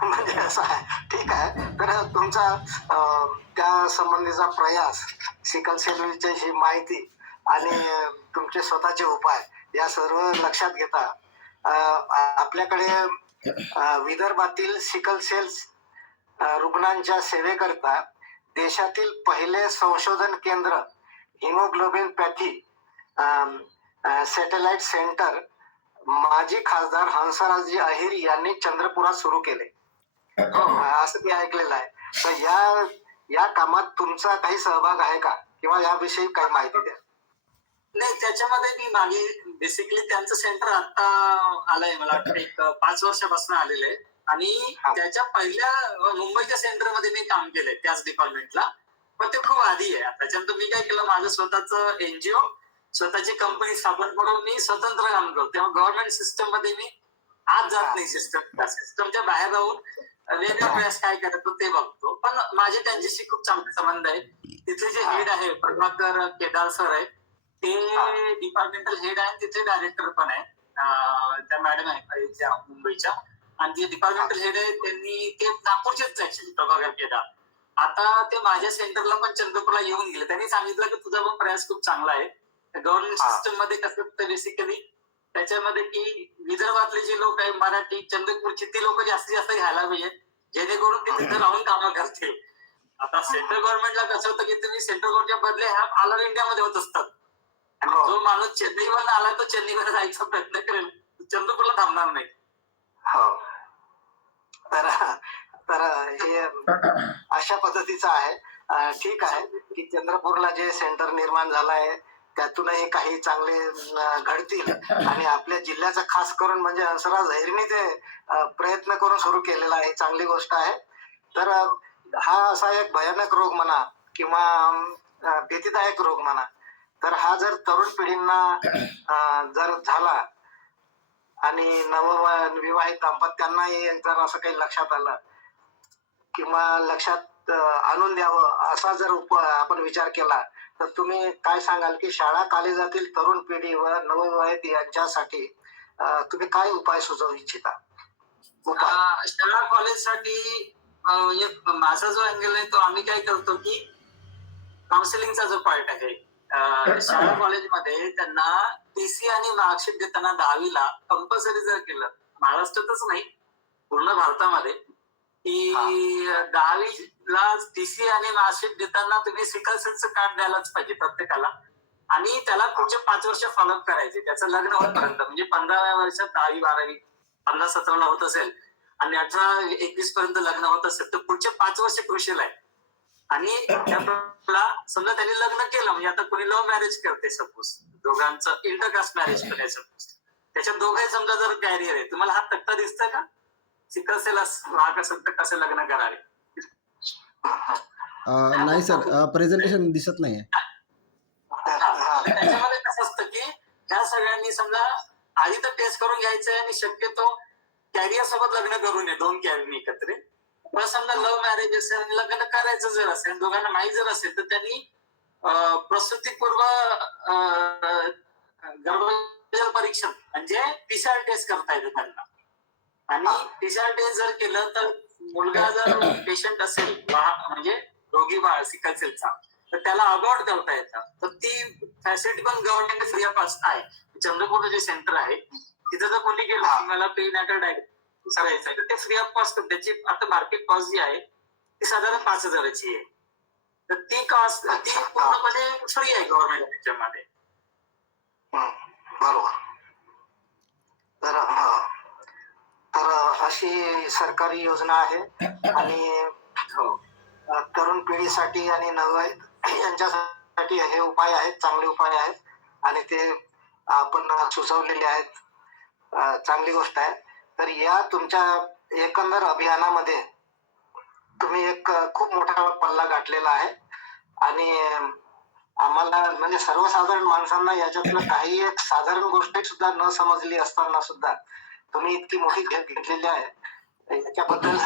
म्हणजे असं आहे. ठीक आहे. तर तुमचा त्या संबंधीचा प्रयास, सिकल सेलची माहिती आणि तुमचे स्वतःचे उपाय या सर्व लक्षात घेता आपल्याकडे विदर्भातील सिकल सेल रुग्णांच्या सेवेकरता देशातील पहिले संशोधन केंद्र हिमोग्लोबिन पॅथी सॅटेलाइट सेंटर माजी खासदार हंसराजजी अहिर यांनी चंद्रपुरात सुरू केले असं मी ऐकलेलं आहे. तर या कामात तुमचा काही सहभाग आहे का किंवा याविषयी काही माहिती द्या. नाही, त्याच्यामध्ये मी मागे बेसिकली त्यांचं सेंटर आता आलंय मला वाटतं एक 5 वर्षापासून आलेलं आहे आणि त्याच्या पहिल्या मुंबईच्या सेंटरमध्ये मी काम केलंय त्याच डिपार्टमेंटला. पण ते खूप आधी आहे. त्याच्यानंतर मी काय केलं, माझं स्वतःचं एनजीओ स्वतःची कंपनी स्थापन करून मी स्वतंत्र काम करतो. तेव्हा गव्हर्नमेंट सिस्टम मध्ये मी आज जात नाही. सिस्टमच्या बाहेर राहून वेगळा प्रयास काय करतो ते बघतो. पण माझे त्यांच्याशी खूप चांगले संबंध आहेत. तिथले जे हेड आहे प्रभाकर केदार सर आहेत, ते डिपार्टमेंटल हेड आहे, तिथे डायरेक्टर पण आहे. त्या मॅडम आहेत मुंबईच्या. आणि जे डिपार्टमेंटल हेड आहे त्यांनी ते नागपूरचेच ऍक्च्युली प्रभाकर केदार. आता ते माझ्या सेंटरला पण चंद्रपूरला येऊन गेले. त्यांनी सांगितलं की तुझा पण प्रयास खूप चांगला आहे. गव्हर्नमेंट सिस्टम मध्ये कसं बेसिकली त्याच्यामध्ये की विदर्भातले जे लोक आहे मराठी चंद्रपूरचे ते लोक जास्तीत जास्त घ्यायला पाहिजेत जेणेकरून ते तिथे राहून कामं करतील. आता सेंट्रल गव्हर्नमेंटला कसं होतं की तुम्ही सेंट्रल गव्हर्नमेंटच्या बदले ह्या ऑल ओव्हर इंडियामध्ये होत असतात. आणि जो माणूस चेन्नईवर आला तो चेन्नईवर जायचा प्रयत्न करेल, चंद्रपूरला थांबणार नाही. हो. तर हे अशा पद्धतीचं आहे. ठीक आहे की चंद्रपूरला जे सेंटर निर्माण झालं आहे त्यातूनही काही चांगले घडतील आणि आपल्या जिल्ह्याचा खास करून म्हणजे हंसराज अहिरने ते प्रयत्न करून सुरू केलेला आहे, चांगली गोष्ट आहे. तर हा असा एक भयानक रोग म्हणा किंवा भीतीदायक रोग म्हणा, तर हा जर तरुण पिढींना जर झाला आणि नवविवाहित दाम्पत्यांनाही जर असं काही लक्षात आलं किंवा लक्षात आणून द्यावं असा जर आपण विचार केला तर तुम्ही काय सांगाल की शाळा कॉलेजातील तरुण पिढी व नवविवाहित यांच्यासाठी तुम्ही काय उपाय सुचवू इच्छिता? शाळा कॉलेजसाठी म्हणजे माझा जो अँगल आहे तो आम्ही काय करतो की काउन्सिलिंगचा जो पार्ट आहे शाळा कॉलेजमध्ये त्यांना टीसी आणि मार्कशीट देताना 10वीला कंपल्सरी जर केलं, महाराष्ट्रातच नाही पूर्ण भारतामध्ये, की 10वीला टीसी आणि मार्कशीट देताना तुम्ही सिकल सेलचं कार्ड द्यायलाच पाहिजे प्रत्येकाला, आणि त्याला पुढचे 5 वर्ष फॉलोअप करायचे त्याचं लग्न होईपर्यंत. म्हणजे 15व्या वर्षात 10वी 12वी 15-17ला होत असेल आणि 18-21 पर्यंत लग्न होत असेल तर पुढचे 5 वर्ष क्रुशियल आहे. आणि त्याला समजा त्यांनी लग्न केलं, म्हणजे आता कोणी लव्ह मॅरेज करते सपोज, दोघांचं इंटरकास्ट मॅरेज पण आहे सपोज, त्याच्यात दोघंही समजा जर कॅरियर आहे, तुम्हाला हा तक्ता दिसतोय का सिकल सेल वाहक असेल तर कसं लग्न करावे? नाही सर, प्रेझेंटेशन दिसत नाहीये. त्याच्यामध्ये कसं असतं की ह्या सगळ्यांनी समजा आधी तर टेस्ट करून घ्यायचंय आणि शक्यतो कॅरियर सोबत लग्न करू नये, 2 कॅरियर एकत्रित. पण समजा लव्ह मॅरेज असेल आणि लग्न करायचं जर असेल, दोघांना माहीत जर असेल तर त्यांनी प्रसूतीपूर्व गर्भजल परीक्षण म्हणजे पीसीआर टेस्ट करता येतं त्यांना. आणि पीसीआर टेस्ट जर केलं तर मुलगा जर पेशंट असेल म्हणजे रोगी बाळ सिकल सेलचा, तर त्याला अबॉर्ट करता येतं. तर ती फॅसिलिटी पण गव्हर्नमेंट फ्री ऑफ कॉस्ट आहे. चंद्रपूर जे सेंटर आहे तिथं जर कोणी गेलं मला प्रीनॅटल डायग्नोसिस करायचं आहे तर ते फ्री ऑफ कॉस्ट. त्याची आता मार्केट कॉस्ट जी आहे ती साधारण 5,000ची आहे. तर ती कॉस्ट ती पूर्णपणे फ्री आहे गव्हर्नमेंट त्याच्यामध्ये. बरोबर. तर अशी सरकारी योजना आहे आणि तरुण पिढीसाठी आणि नववधू यांच्यासाठी हे उपाय आहेत, चांगले उपाय आहेत आणि ते आपण सुचवलेले आहेत. चांगली गोष्ट आहे. तर या तुमच्या एकंदर अभियानामध्ये तुम्ही एक खूप मोठा पल्ला गाठलेला आहे आणि आम्हाला म्हणजे सर्वसाधारण माणसांना याच्यातलं काही एक साधारण गोष्टी सुद्धा न समजली असताना सुद्धा तुम्ही इतकी मोठी घेत घेतलेली आहे, याच्याबद्दल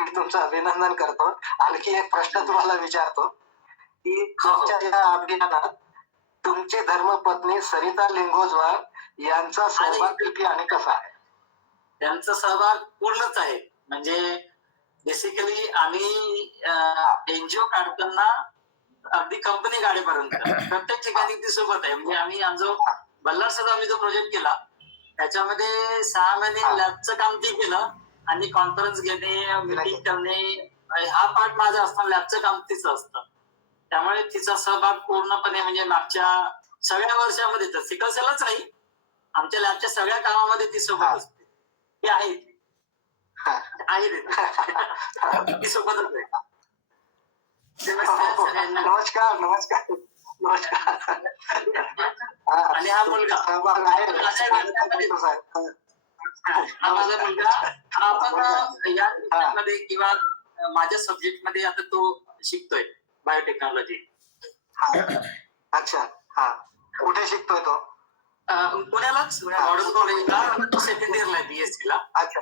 मी तुमचं अभिनंदन करतो. आणखी एक प्रश्न तुम्हाला विचारतो की तुमच्या या अभियानात तुमची धर्मपत्नी सरिता लिंगोजवार यांचा सहभाग किती आणि कसा आहे? त्यांचा सहभाग पूर्णच आहे. म्हणजे बेसिकली आम्ही एनजीओ काढताना अगदी कंपनी गाडीपर्यंत प्रत्येक ठिकाणी ती सोबत आहे. म्हणजे आम्ही आमचा बल्लारचा आम्ही जो प्रोजेक्ट केला त्याच्यामध्ये 6 महिने लॅबचं काम ती केलं आणि कॉन्फरन्स घेणे, मीटिंग करणे हा पार्ट माझा असतो, लॅबचं काम तिचं असतं. त्यामुळे तिचा सहभाग पूर्णपणे म्हणजे मागच्या सगळ्या वर्षामध्ये तर सिकल सेलच नाही आमच्या लॅबच्या सगळ्या कामामध्ये ती सोबत असते. ती आहे ती सोबतच आहे. नमस्कार नमस्कार नमस्कार. आणि हा मुलगा सहभाग आहे. हा माझा मुलगा हा आपण यामध्ये किंवा माझ्या सब्जेक्ट मध्ये आता तो शिकतोय बायोटेक्नॉलॉजी. अच्छा. हा कुठे शिकतोय तो? पुण्यालाच मॉडर्न कॉलेजला सेकंड इयरला आहे BSc ला. अच्छा.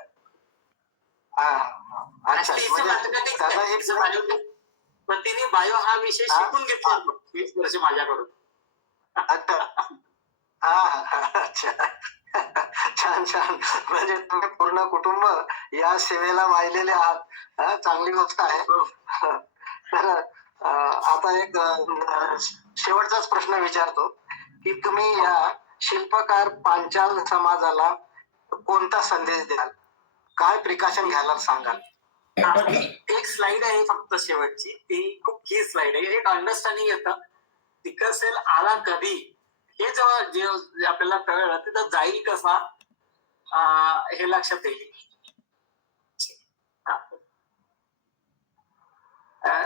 अच्छा. पण तिने बायो हा विषय शिकून घेतला 20 वर्ष माझ्याकडून. अच्छा. छान छान. म्हणजे तुम्ही पूर्ण कुटुंब या सेवेला वाहिलेले आहात. चांगली गोष्ट आहे. तर आता एक शेवटचाच प्रश्न विचारतो की तुम्ही या शिल्पकार पांचाल समाजाला कोणता संदेश द्याल, काय प्रिकॉशन घ्यायला सांगाल? एक स्लाइड आहे फक्त शेवटची, ती खूप की स्लाइड आहे. एक अंडरस्टँडिंग येतं सिकल सेल आला कधी हे जे आपल्याला कळलं तिथं जाईल कसा हे लक्षात येईल.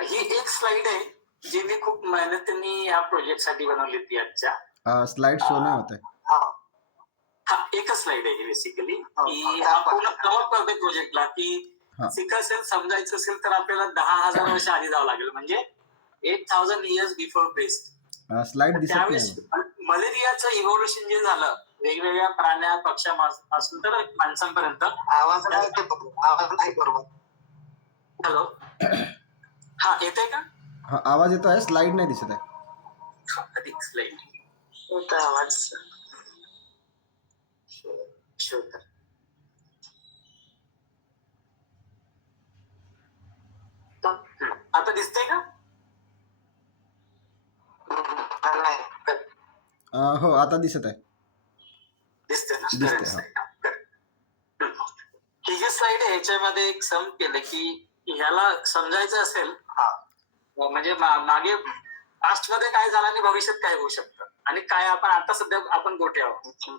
ही एक स्लाइड आहे जी मी खूप मेहनतीने या प्रोजेक्ट साठी बनवली होती. आजच्या स्लाइड शो नाही होत आहे. हा एकच स्लाइड आहे बेसिकली की आपण कव्हर करते प्रोजेक्टला की सिकल सेल समजायचं असेल तर आपल्याला 10,000 वर्ष आधी जावं लागेल, म्हणजे 8,000 years बिफोर बेस्ट. स्लाइड दिसत त्यावेळेस नाही. मलेरियाचं इव्होल्युशन जे झालं वेगवेगळ्या प्राण्या पक्ष्यापासून तर माणसांपर्यंत. आवाज नाही बरोबर. हॅलो, हा येतोय का? हा आवाज येतो आहे, स्लाइड नाही दिसत आहे. अधिक स्लाइड होता आवाज शो कर. हो आता दिसत आहे. दिसते ना? दिसते, Correct, correct. ही जी स्लाइड आहे याच्यामध्ये एक सम केलं की ह्याला समजायचं असेल म्हणजे मागे पास्ट मध्ये काय झालं आणि भविष्यात काय होऊ शकतं आणि काय आपण आता सध्या आपण गोटे आहोत.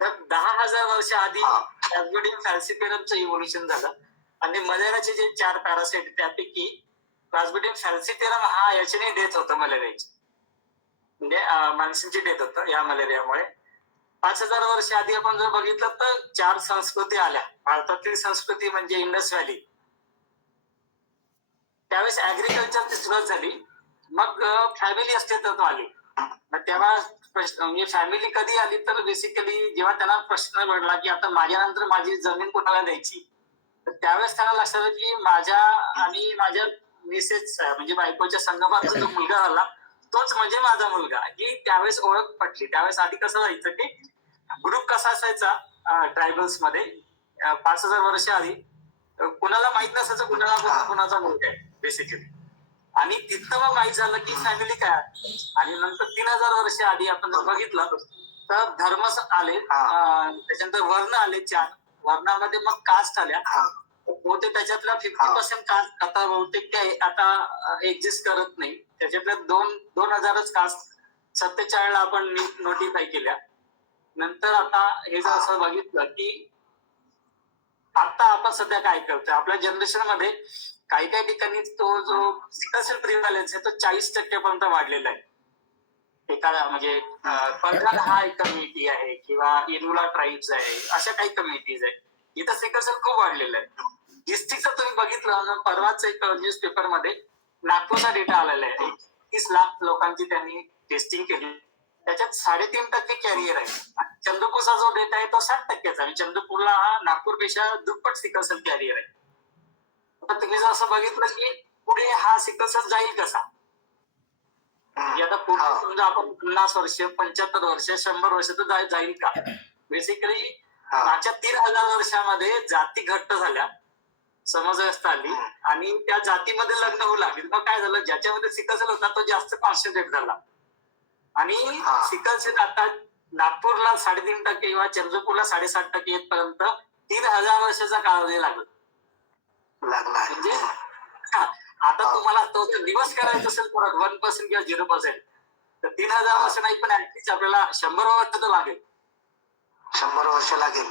तर 10,000 वर्ष आधी प्लाझ्मोडियम फॅल्सिपेरमचं इव्होल्युशन झालं आणि मलेरियाचे जे 4 पॅरासाइट त्यापैकी प्लाझ्मोडियम फॅल्सिपेरम हा याच्याने डेथ होतं मलेरियाची, म्हणजे माणसांची डेथ होतं या मलेरियामुळे. 5,000 वर्ष आधी आपण जर बघितलं तर 4 संस्कृती आल्या. भारतातील संस्कृती म्हणजे इंडस व्हॅली. त्यावेळेस ऍग्रिकल्चरची सुरुवात झाली, मग फॅमिली अस्तित्वात आली. मग तेव्हा म्हणजे फॅमिली कधी आली तर बेसिकली जेव्हा त्यांना प्रश्न पडला की आता माझ्यानंतर माझी जमीन कोणाला द्यायची, तर त्यावेळेस त्यांना लक्षात आलं की माझ्या आणि माझ्या मिसेस म्हणजे बायकोच्या संगमाचा जो मुलगा झाला तोच म्हणजे माझा मुलगा, ही त्यावेळेस ओळख पटली. त्यावेळेस आधी कसं व्हायचं की ग्रुप कसा असायचा ट्रायबल्स मध्ये 5,000 वर्ष आधी कुणाला माहित नसायचं कुणाला कुणाचा मुलगा आहे बेसिकली. आणि तिथं मग माहित झालं की फॅमिली काय आहे. आणि नंतर 3,000 वर्ष आधी आपण जर बघितलं तर धर्म आले, त्याच्यानंतर वर्ण आले 4. वर्णामध्ये मग कास्ट आल्या. बहुतेक त्याच्यातल्या 50% कास्ट आता बहुतेक ते आता एक्झिस्ट करत नाही. त्याच्यातल्या 2,000च कास्ट 47 ला आपण नोटिफाय केल्या. नंतर आता हे जर असं बघितलं की आता आपण सध्या काय करतोय आपल्या जनरेशन मध्ये काही काही ठिकाणी तो जो सिकल प्रिव्हॅलन्स आहे तो 40% पर्यंत वाढलेला आहे. एखादा म्हणजे परगार हा एक कम्युनिटी आहे किंवा इनुला ट्राईब्स आहे, अशा काही कम्युनिटीज आहे इथं सिकल खूप वाढलेलं आहे. डिस्ट्रिक्टचं तुम्ही बघितलं ना, परवाच एक न्यूजपेपर मध्ये नागपूरचा डेटा आलेला आहे. 30 लाख लोकांची त्यांनी टेस्टिंग केली, त्याच्यात 3.5% कॅरियर आहे. चंद्रपूरचा जो डेटा आहे तो 60%चा आणि चंद्रपूरला हा नागपूरपेक्षा दुप्पट सिकल कॅरियर आहे. आता तुम्ही जर असं बघितलं की पुढे हा सिकल जाईल कसा, आता पुढे समजा आपण 50 वर्ष 75 वर्ष 100 वर्ष तर जाईल का. बेसिकली मागच्या 3,000 वर्षामध्ये जाती घट्ट झाल्या, समजव्यवस्था आली आणि त्या जातीमध्ये लग्न होऊ लागली. मग काय झालं, ज्याच्यामध्ये सिकल होता तो जास्त कॉन्सन्ट्रेट झाला आणि सिकल आता नागपूरला 3.5% किंवा चंद्रपूरला 7.5% येतपर्यंत 3,000 वर्षाचा कालावधी लागला. म्हणजे आता तुम्हाला तो जर दिवस करायचा असेल परत 1% किंवा 0%, तर 3,000 वर्ष नाही पण ऍटलीस्ट आपल्याला 100 वर्ष तर लागेल. 100 वर्ष लागेल.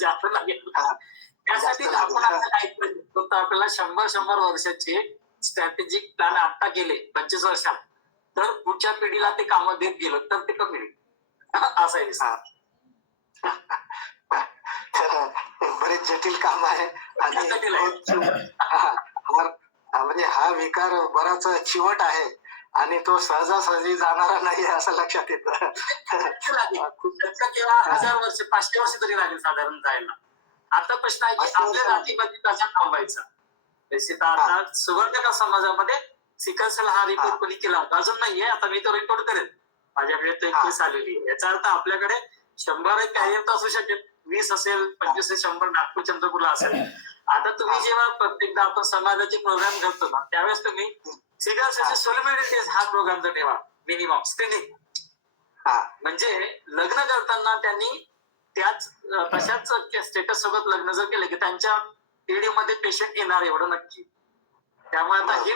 जास्त लागेल. त्यासाठी आपण आता काय करतो तर आपल्याला 100 वर्षाचे स्ट्रॅटेजिक प्लॅन आता केले 25 वर्षात, तर पुढच्या पिढीला ते कामं देत गेलं तर ते कमी होईल असं आहे. तर बरेच जटिल काम आहे आणि म्हणजे हा विकार बराच चिवट आहे आणि तो सहजासहजी जाणारा नाही असं लक्षात येतं. किंवा 1,000 वर्ष 500 वर्ष तरी लागेल साधारण जायला. आता प्रश्न आहे की आपल्या जातीमध्ये कशा थांबायचा. आता सुवर्णका समाजामध्ये सिकल सेल हा रिपोर्ट कोणी केला होता, अजून नाहीये. आता मी तो रिपोर्ट करेन, माझ्याकडे तो 21 आलेली आहे. याचा अर्थ आपल्याकडे 100 कॅरियर तर असू शकेल, 20 असेल 25 100 नागपूर चंद्रपूरला असेल. आता तुम्ही जेव्हा प्रत्येकदा आपण समाजाचे प्रोग्राम करतो ना, त्यावेळेस तुम्ही सिकल सेलचे सोलिबिलिटी हा प्रोग्राम जर ठेवा मिनिमम स्क्रीनिंग. म्हणजे लग्न करताना त्यांनी त्याच तशाच स्टेटस सोबत लग्न जर केले की त्यांच्या पिढीमध्ये पेशंट येणार एवढं नक्की. त्यामुळे आता हे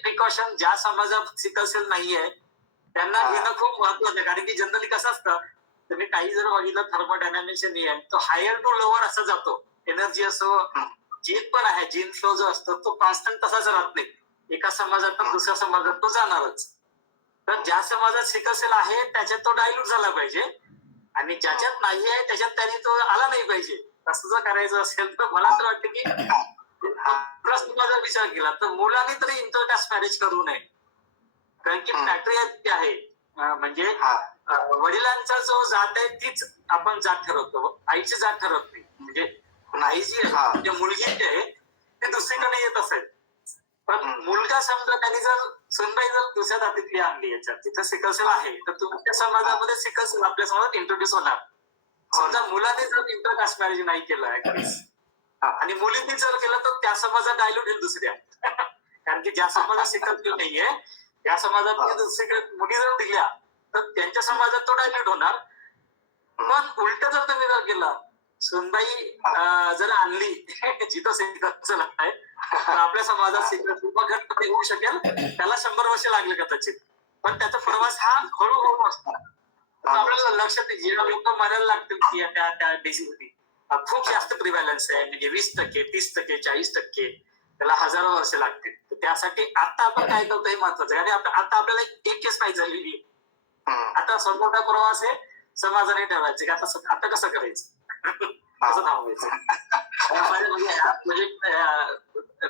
प्रिकॉशन ज्या समाजात सिकल सेल नाहीये त्यांना घेणं खूप महत्वाचं आहे. कारण की जनरली कसं असतं, तुम्ही काही जर बघितलं थर्मोडायनामिक्सचे नियम, तो हायर टू लोअर असं जातो. एनर्जी असो, जीन पण आहे, जीन फ्लो जो असतो तो कॉन्स्टंट तसाच राहत नाही. एका समाजात दुसऱ्या समाजात तो जाणारच. तर ज्या समाजात सिकल सेल आहे त्याच्यात तो डायल्यूट झाला पाहिजे आणि ज्याच्यात नाही आहे त्याच्यात त्यांनी तो आला नाही पाहिजे. तसं जर करायचं असेल तर मला तर वाटतं की प्लस तुम्हाला जर विचार केला तर मुलांनी तरी इंटरकास्ट मॅरेज करू नये. कारण की पॅट्रियार्की आहे, म्हणजे वडिलांचा जो जात आहे तीच आपण जात ठरवतो, आईची जात ठरवत नाही. म्हणजे आई जी आहे म्हणजे मुलगी जी आहे ती दुसरीकडे येत असेल, पण मुलगा समजा त्यांनी जर सुनबाई जर दुसऱ्या जातीतली आणली याच्यात जिथे सिकल आहे तर तुमच्या समाजामध्ये सिकल आपल्या समाजात इंट्रोड्यूस होणार. समजा मुलाने जर इंटरकास्ट मॅरेज नाही केलं आणि मुलींनी जर केलं तर त्या समाजात डायल्यूट होईल दुसऱ्या. कारण की ज्या समाजात सिकल नाहीये त्या समाजात दुसरीकडे मुली जर दिल्या तर त्यांच्या समाजात तो डायल्यूट होणार. पण उलट जर तुम्ही जर गेला, सुनबाई जर आणली जिथं सिकल आहे, तर आपल्या समाजात सिकल होऊ शकेल, त्याला 100 वर्ष लागले कदाचित, पण त्याचा प्रवास हा हळूहळू असणार. तर आपल्याला लक्षात येईल, जेव्हा लोक मरायला लागतील की त्या डिसीजमध्ये खूप जास्त प्रिव्हॅलन्स आहे, म्हणजे 20%, 30%, 40%, त्याला हजारो वर्ष लागतील. तर त्यासाठी आता आपण काय करतो हे महत्वाचं आहे. आणि आता आपल्याला एक केस माहिती झालेली आहे. आता समोरचा प्रवास आहे समाजाने ठरवायचे की आता कसं करायचं, कसं थांबवायचं.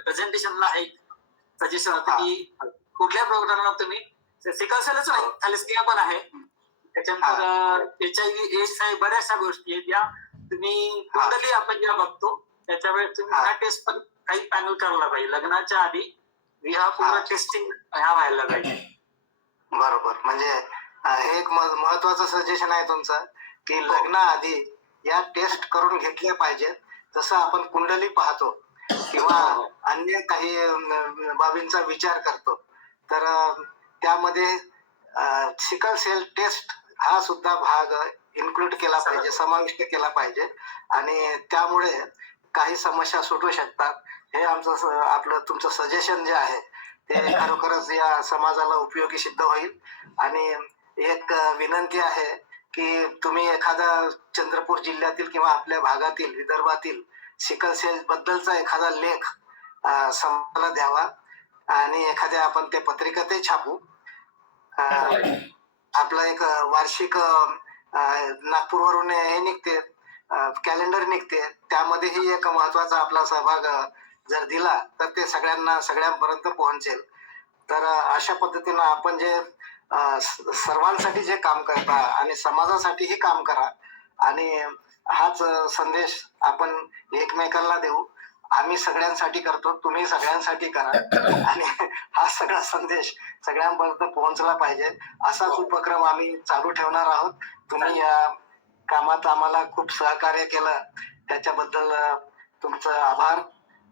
प्रेझेंटेशनला एक सजेशन होतं की कुठल्या प्रोग्रामला तुम्ही सिकल सेलच नाही, थॅलेसेमिया पण आहे, त्याच्यानंतर HIV एड्स आहे, बऱ्याचशा गोष्टी आहेत या तुम्ही कुंडली आपण जेव्हा बघतो त्याच्यावेळेस तुम्ही ह्या टेस्ट पण काही पॅनल करायला पाहिजे. लग्नाच्या आधी ह्या पूर्ण टेस्टिंग ह्या व्हायला पाहिजे. बरोबर. म्हणजे हे एक महत्वाचं सजेशन आहे तुमचं की लग्नाआधी या टेस्ट करून घेतल्या पाहिजेत. जसं आपण कुंडली पाहतो किंवा अन्य काही बाबींचा विचार करतो, तर त्यामध्ये सिकल सेल टेस्ट हा सुद्धा भाग इन्क्लूड केला पाहिजे, समाविष्ट केला पाहिजे, आणि त्यामुळे काही समस्या सुटू शकतात. हे आपलं तुमचं सजेशन जे आहे ते खरोखरच या समाजाला उपयोगी सिद्ध होईल. आणि एक विनंती आहे की तुम्ही एखादा चंद्रपूर जिल्ह्यातील किंवा आपल्या भागातील, विदर्भातील सिकल सेल बद्दलचा एखादा लेख समाजाला द्यावा, आणि एखाद्या आपण ते पत्रिकेतही छापू. आपलं एक वार्षिक नागपूरवरून हे निघते, कॅलेंडर निघते, त्यामध्येही एक महत्वाचा आपला सहभाग जर दिला तर ते सगळ्यांपर्यंत पोहोचेल. तर अशा पद्धतीनं आपण जे सर्वांसाठी जे काम करता आणि समाजासाठीही काम करा, आणि हाच संदेश आपण एकमेकांना देऊ. आम्ही सगळ्यांसाठी करतो, तुम्ही सगळ्यांसाठी करा, आणि हा सगळा संदेश सगळ्यांपर्यंत पोहोचला पाहिजे. असाच उपक्रम आम्ही चालू ठेवणार आहोत. तुम्ही या कामात आम्हाला खूप सहकार्य केलं त्याच्याबद्दल तुमचं आभार.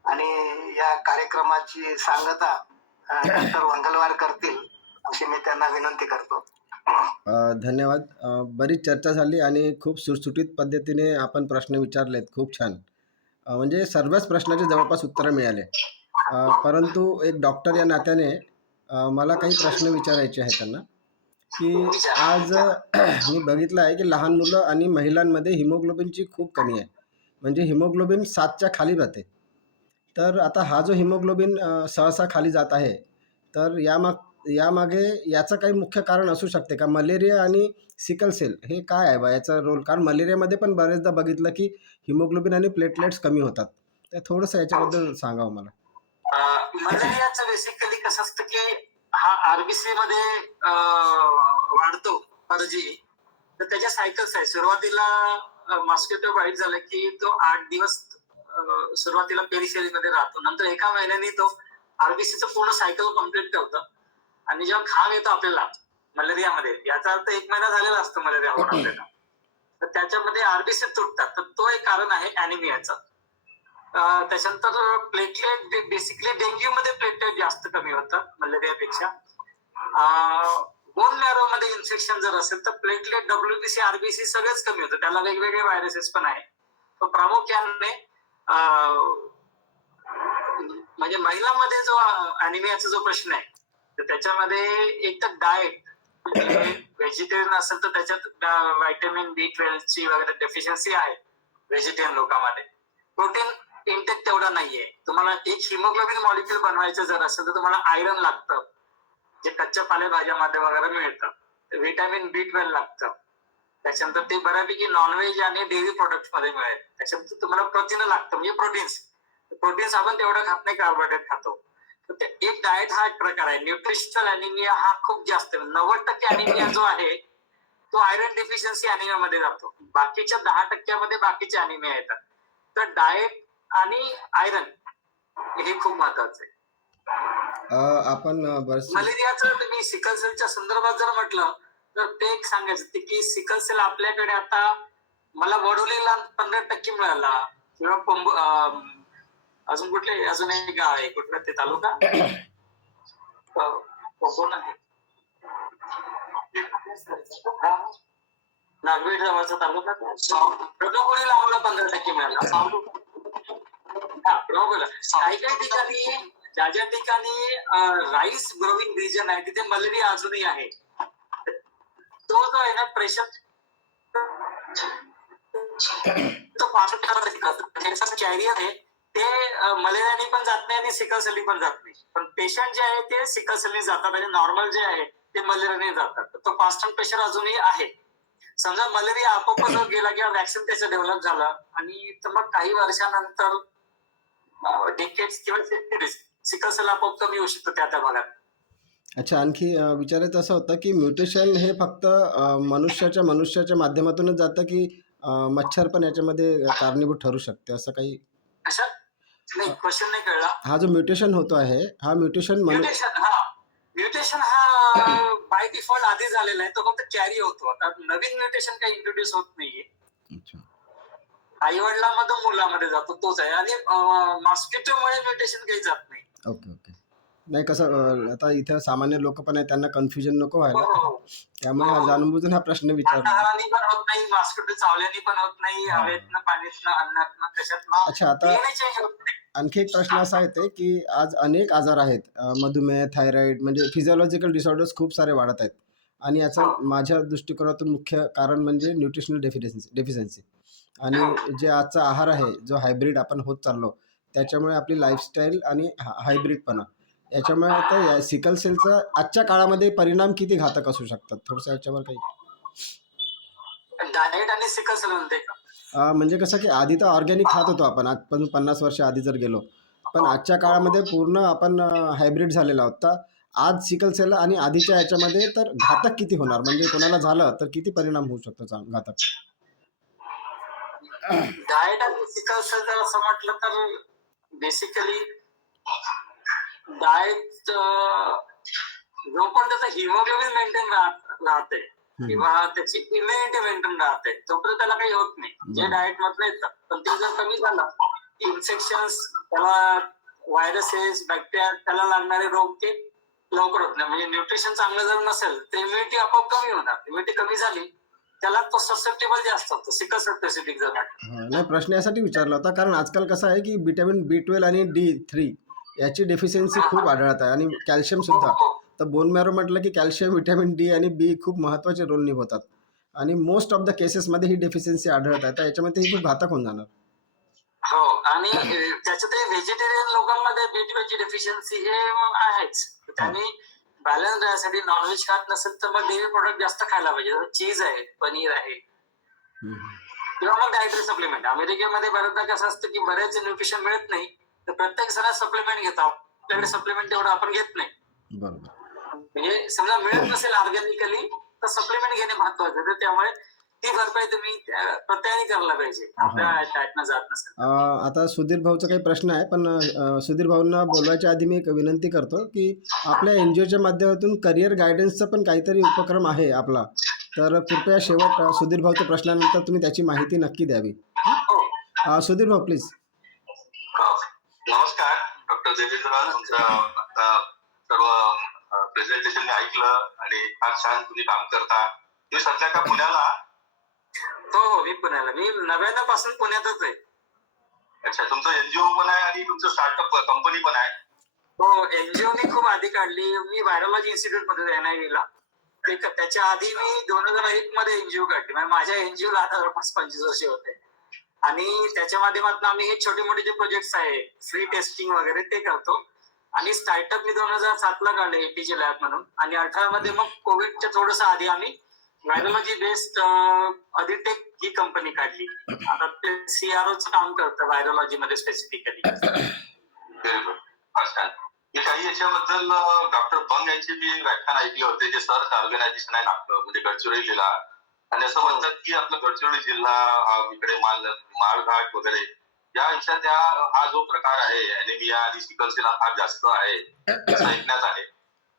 आणि या कार्यक्रमाची सांगता डॉक्टर वंगलवार करतील अशी मी त्यांना विनंती करतो. धन्यवाद. बरीच चर्चा झाली आणि खूप सुटसुटीत पद्धतीने आपण प्रश्न विचारलेत. खूप छान. म्हणजे सर्वच प्रश्नाचे जवळपास उत्तरं मिळाले. परंतु एक डॉक्टर या नात्याने मला काही प्रश्न विचारायचे आहेत त्यांना, की आज मी बघितलं आहे की लहान मुलं आणि महिलांमध्ये हिमोग्लोबिनची खूप कमी आहे. म्हणजे हिमोग्लोबिन 7च्या खाली जाते. तर आता हा जो हिमोग्लोबिन सहसा खाली जात आहे, तर यामागे याचं काही मुख्य कारण असू शकते का? मलेरिया आणि सिकल सेल हे काय आहे बा याचा रोल? कारण मलेरियामध्ये पण बरेचदा बघितलं की हिमोग्लोबिन आणि प्लेटलेट्स कमी होतात. तर थोडंसं याच्याबद्दल सांगावं मला. मलेरियाचं बेसिकली कसं असतं की हा आरबीसी मध्ये वाढतो परजीवी, तर त्याच्या सायकल्स आहे. सुरुवातीला मॉस्किटो बाईट झाला की तो 8 दिवस सुरुवातीला पेरिफेरीमध्ये राहतो, नंतर एका महिन्याने तो आरबीसीचं पूर्ण सायकल कम्प्लीट करतं, आणि जेव्हा घाम येतो आपल्याला मलेरियामध्ये, याचा अर्थ 1 महिना झालेला असतो मलेरिया होऊन आपल्याला, तर त्याच्यामध्ये आरबीसी तुटतात. तर तो एक कारण आहे अॅनिमियाचं. त्याच्यानंतर प्लेटलेट, बेसिकली डेंग्यू मध्ये प्लेटलेट जास्त कमी होतात मलेरियापेक्षा. बोन मॅरो मध्ये इन्फेक्शन जर असेल तर प्लेटलेट, डब्ल्यूबीसी, आरबीसी सगळेच कमी होतं. त्याला वेगवेगळे व्हायरसेस पण आहे. तो प्रामुख्याने म्हणजे महिलांमध्ये जो अॅनिमियाचा जो प्रश्न आहे, तर त्याच्यामध्ये एक तर डाएट, व्हेजिटेरियन असेल तर त्याच्यात व्हिटॅमिन B12 ची वगैरे डेफिशियन्सी आहे व्हेजिटेरियन लोकांमध्ये. प्रोटीन इंटेक तेवढा नाहीये. तुम्हाला एक हिमोग्लोबिन मॉलिक्युल बनवायचं जर असेल तर तुम्हाला आयरन लागतं, जे कच्च्या पालेभाज्यामध्ये वगैरे मिळतं. व्हिटॅमिन B12 लागतं. त्याच्यानंतर ते बऱ्यापैकी नॉनव्हेज आणि डेअरी प्रोडक्ट मध्ये मिळेल. त्याच्यानंतर तुम्हाला प्रथिन लागतं, म्हणजे प्रोटीन्स आपण तेवढं खात नाही, कार्बोहायड्रेट खातो. तर ते एक डाएट हा एक प्रकार आहे. न्यूट्रिशनल अॅनिमिया हा खूप जास्त 90% अॅनिमिया जो आहे तो आयरन डिफिशियन्सी अॅनिमियामध्ये जातो. बाकीच्या 10% बाकीचे अॅनिमिया येतात. तर डाएट आणि आयरन हे खूप महत्वाचं आहे. आपण मलेरियाचं तुम्ही सिकल सेलच्या संदर्भात जर म्हटलं तर ते एक सांगायचं की सिकल सेल आपल्याकडे आता मला वडोलीला 15% मिळाला, किंवा अजून एक गाव आहे कुठलं ते तालुका पंबोना आहे, नागवेड जवळचा तालुका ब्रह्मपुरीला आम्हाला 15% मिळाला. हा ब्रह्मपुरीला काही काही ठिकाणी ज्या ज्या ठिकाणी राईस ग्रोविंग रिजन आहे तिथे मलेरिया अजूनही आहे. तो जो आहे ना प्रेशर तो कॅरियर आहे ते मलेरियाने पण जात नाही आणि सिकल सेलनी पण जात नाही. पण पेशंट जे आहे ते सिकल सेलनी जातात आणि नॉर्मल जे आहे ते मलेरियाने जातात. तो कॉन्स्टंट प्रेशर अजूनही आहे. समजा मलेरिया आपोआप जर गेला किंवा वॅक्सिन त्याचं डेव्हलप झालं आणि तर मग काही वर्षानंतर डिकेट्स किंवा सिकल सेल आपोआप कमी होऊ शकतो त्या त्या भागात. अच्छा, आणखी विचारायचं असं होतं की म्युटेशन हे फक्त मनुष्याच्या माध्यमातूनच जातं की मच्छर पण याच्यामध्ये कारणीभूत ठरू शकते असं काही? अशा नाही क्वेश्चन नाही कळला. हा जो म्युटेशन होतो आहे हा म्युटेशन म्युटेशन हा बाय डिफॉल्ट आधी झालेला आहे. तो फक्त कॅरी होतो. आता नवीन म्युटेशन काही इंट्रोड्यूस होत नाहीये. अच्छा. आई वडिलांमधून मुलामध्ये जातो तोच आहे आणि मॉस्किटोमुळे म्युटेशन काही जात नाही. Okay okay. नाही कसं आता इथं सामान्य लोक पण आहेत त्यांना कन्फ्युजन नको व्हायला, त्यामुळे हा जाणून-बुजून हा प्रश्न विचारला. हाताळाने पण होत नाही, मॉस्किटो चावल्याने पण होत नाही, हा. हवेतनं, पाण्यातनं, अन्नातनं, कशातनं अच्छा, आता DNA चेंज होत नाही. आणखी एक प्रश्न असा येते की आज अनेक आजार आहेत, मधुमेह, थायरॉइड म्हणजे फिजिओलॉजिकल डिसऑर्डर्स खूप सारे वाढत आहेत आणि याचं माझ्या दृष्टिकोनातून मुख्य कारण म्हणजे न्यूट्रिशनल डेफिशियन्सी आणि जे आजचा आहार आहे जो हायब्रिड आपण होत चाललो त्याच्यामुळे आपली लाईफस्टाईल आणि हायब्रिडपणा याच्यामुळे आता या सिकल सेलचा आजच्या काळामध्ये परिणाम किती घातक असू शकतात, थोडंसं याच्यावर काही? डाएट आणि सिकल सेल म्हणते का? म्हणजे कसं की आधी तर ऑर्गॅनिक खात होतो आपण, आजपासून 50 वर्ष आधी जर गेलो, पण आजच्या काळामध्ये पूर्ण आपण हायब्रिड झालेला आहोत. तर आज सिकल सेल आणि आधीच्या याच्यामध्ये तर घातक किती होणार, म्हणजे कोणाला झालं तर किती परिणाम होऊ शकतो घातक? डाएट आणि सिकल सेल जर असं म्हटलं तर बेसिकली डाएट जोपर्यंत त्याचं हिमोग्लोबिन मेंटेन राहते किंवा त्याची इम्युनिटी मेंटेन राहते तोपर्यंत त्याला काही होत नाही. जे डाएट मधलं येतं पण ते जर कमी झालं इन्फेक्शन्स, त्याला व्हायरसेस, बॅक्टेरिया, त्याला लागणारे रोग ते लवकर होत नाही. म्हणजे न्यूट्रिशन चांगलं जर नसेल तर इम्युनिटी आपोआप कमी होणार. इम्युनिटी कमी झाली त्याला तो ससेप्टेबल जास्त होतो सिकल सेल स्पेसिफिक जर नाही, प्रश्न यासाठी विचारला होता कारण आजकाल कसं आहे की व्हिटॅमिन B12 आणि D3 याची डेफिशियन्सी खूप आढळत आहे आणि कॅल्शियम सुद्धा. तर बोन मॅरो म्हटलं की कॅल्शियम, व्हिटॅमिन D आणि B खूप महत्त्वाचे रोल निभवतात आणि मोस्ट ऑफ द केसेसमध्ये ही डेफिशियन्सी आढळत आहे. तर याच्यामध्ये ही खूप घातक होऊन जाणार. हो, आणि त्याच्यात व्हेजिटेरियन लोकांमध्ये B12 ची डेफिशियन्सी हे आहेच. त्यांनी बॅलन्स राहण्यासाठी नॉनव्हेज खात नसेल तर मग डेअरी प्रोडक्ट जास्त खायला पाहिजे. चीज आहे, पनीर आहे किंवा मग डायटरी सप्लिमेंट. अमेरिकेमध्ये बऱ्याचदा कसं असतं की बरेच न्यूट्रिशन मिळत नाही तर प्रत्येक जण सप्लिमेंट घेतात. आपल्याकडे सप्लिमेंट तेवढं आपण घेत नाही. बरोबर. म्हणजे समजा मिळत नसेल ऑर्गॅनिकली तर सप्लिमेंट घेणे महत्वाचं. तर त्यामुळे ती भरपाई तुम्ही प्रत्येकाने करायला पाहिजे आपल्या डाएटनं जात नसेल. आता सुधीर भाऊचा काही प्रश्न आहे, पण सुधीर भाऊंना बोलवायच्या आधी मी एक विनंती करतो की आपल्या NGOच्या माध्यमातून करिअर गायडन्सचा पण काहीतरी उपक्रम आहे आपला, तर कृपया शेवट सुधीर भाऊच्या प्रश्नानंतर तुम्ही त्याची माहिती नक्की द्यावी. सुधीर भाऊ प्लीज. नमस्कार डॉक्टर देवेंद्र, तुमचं सर्व प्रेझेंटेशन मी ऐकलं आणि फार छान तुम्ही काम करता. तुम्ही सध्या का पुण्याला? हो, मी पुण्याला. मी 99 पासून पुण्यातच आहे. अच्छा, तुमचं NGO पण आहे आणि तुमचं स्टार्टअप कंपनी पण आहे? हो, NGO मी खूप आधी काढली. मी व्हायरोलॉजी इन्स्टिट्यूट मध्ये NIV ला. त्याच्या आधी मी 2001 मध्ये NGO काढली. म्हणजे माझ्या NGO ला आता जवळपास 25 वर्ष होते आणि त्याच्या माध्यमातून आम्ही हे छोटे मोठे जे प्रोजेक्ट्स आहे फ्री टेस्टिंग वगैरे ते करतो. आणि स्टार्टअप मी 2007 ला काढले ATG लॅब म्हणून आणि 18 मध्ये मग कोविडच्या थोडंसं आधी आम्ही व्हायरोलॉजी बेस्ड अधिटेक ही कंपनी काढली. आता ते CROचं काम करतं व्हायरोलॉजी मध्ये स्पेसिफिकली. व्हेरी गुड, फार छान. मी काही याच्याबद्दल डॉक्टर बंग यांचे मी व्याख्यान ऐकले होते जे सर्च ऑर्गनायझेशन आहे नागपूर म्हणजे गडचिरोलीला, आणि असं म्हणतात की आपला गडचिरोली जिल्हा इकडे माळघाट वगैरे या विषयात हा जो प्रकार आहे ॲनिमिया आणि सिकल सेल हा फार जास्त आहे असं ऐकण्यात आहे.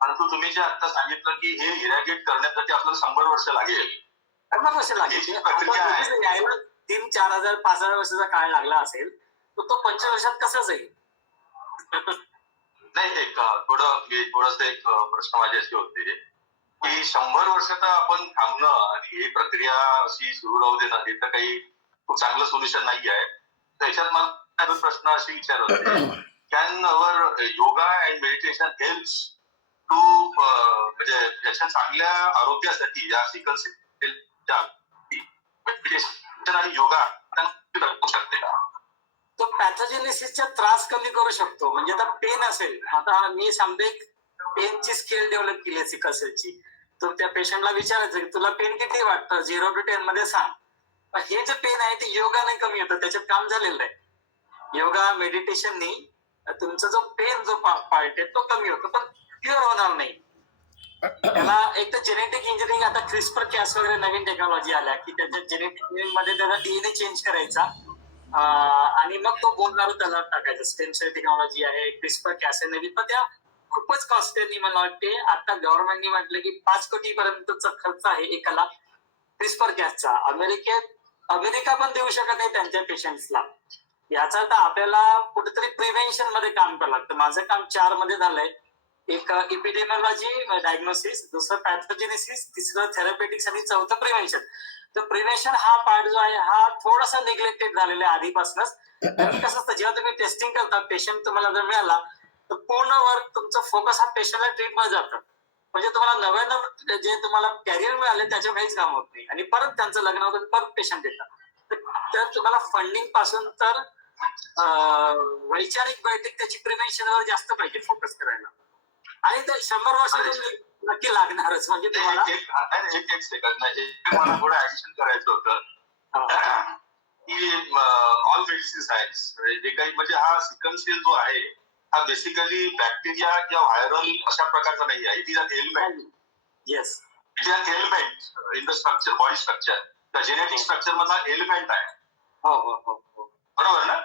परंतु तुम्ही जे आता सांगितलं की हे इरॅडिकेट करण्यासाठी आपल्याला 100 वर्ष लागेल. 100 वर्ष लागेल. प्रक्रिया आहे. यायला 3-4,000 5,000 वर्षाचा काळ लागला असेल तर तो 25 वर्षात कसं जाईल? नाही, थोडंसं एक प्रश्न माझी अशी होती की 100 वर्ष तर आपण थांबणं आणि ही प्रक्रिया अशी सुरू राहू देणं हे तर काही खूप चांगलं सोल्युशन नाही आहे. त्याच्यात मला दोन प्रश्न असे विचारत होते. Can our yoga and meditation helps to म्हणजे याच्या चांगल्या आरोग्यासाठी या सिकल सेलच्या मेडिटेशन आणि योगा करू शकते का? तो पॅथोजेनेसिसचा त्रास कमी करू शकतो. म्हणजे आता पेन असेल, आता मी सांगते पेनची स्केल डेव्हलप केली आहे सिकल सेलची. तर त्या पेशंटला विचारायचं की तुला पेन किती वाटतं, 0 to 10 मध्ये सांग. पण हे जे पेन आहे ते योगाने कमी होतं, त्याच्यात काम झालेलं आहे. योगा मेडिटेशननी तुमचा जो पेन जो पार्ट आहे तो कमी होतो, पण क्युअर होणार नाही. त्याला एक तर जेनेटिक इंजिनिअरिंग, आता क्रिस्पर कॅस वगैरे नवीन टेक्नॉलॉजी आल्या की त्याच्या जेनेटिक मध्ये त्याचा डीएनए चेंज करायचा आणि मग तो बोन मारू त्याला टाकायचा. स्टेम सेल टेक्नॉलॉजी आहे, क्रिस्पर कॅस आहे नवीन, पण त्या खूपच कॉस्टली. मला वाटते आता गव्हर्नमेंटने म्हटलं की 5 कोटी पर्यंतचा खर्च आहे एकाला क्रिस्पर कॅसचा. अमेरिका पण देऊ शकत नाही त्यांच्या पेशंट्सला. याचा अर्थ आपल्याला कुठेतरी प्रिव्हेन्शन मध्ये काम करावं लागतं. माझं काम 4 मध्ये झालंय. एक एपिडेमियोलॉजी डायग्नोसिस, दुसरं पॅथोजेनेसिस, तिसरं थेरपेटिक्स आणि चौथं प्रिव्हेन्शन. तर प्रिव्हेन्शन हा पार्ट जो आहे हा थोडासा निग्लेक्टेड झालेला आहे आधीपासूनच. आणि कसं असतं, जेव्हा तुम्ही टेस्टिंग करता पेशंट तुम्हाला जर मिळाला तर पूर्ण वर्क तुमचं फोकस हा पेशंटला ट्रीटमध्ये जातं. म्हणजे तुम्हाला नव्यानं जे तुम्हाला कॅरियर मिळाले त्याच्यावर काहीच काम होत नाही आणि परत त्यांचं लग्न होतं परत पेशंट येतात. तर तुम्हाला फंडिंग पासून तर वैचारिक बैठक त्याची प्रिव्हेन्शनवर जास्त पाहिजे फोकस करायला. आणि ते 100 वर्ष नक्की लागणारच. म्हणजे तुम्हाला एक सेकंड नाही, मला थोडं ऍडिशन करायचं होतं की ऑल मेडिसिन सायन्स जे काही म्हणजे हा सिकल सेल जो आहे हा बेसिकली बॅक्टेरिया किंवा व्हायरल अशा प्रकारचा नाही आहे. It is an element. Yes, it is an element in the structure, body structure. The genetic structure मधला एलिमेंट आहे. हो हो हो हो, बरोबर ना?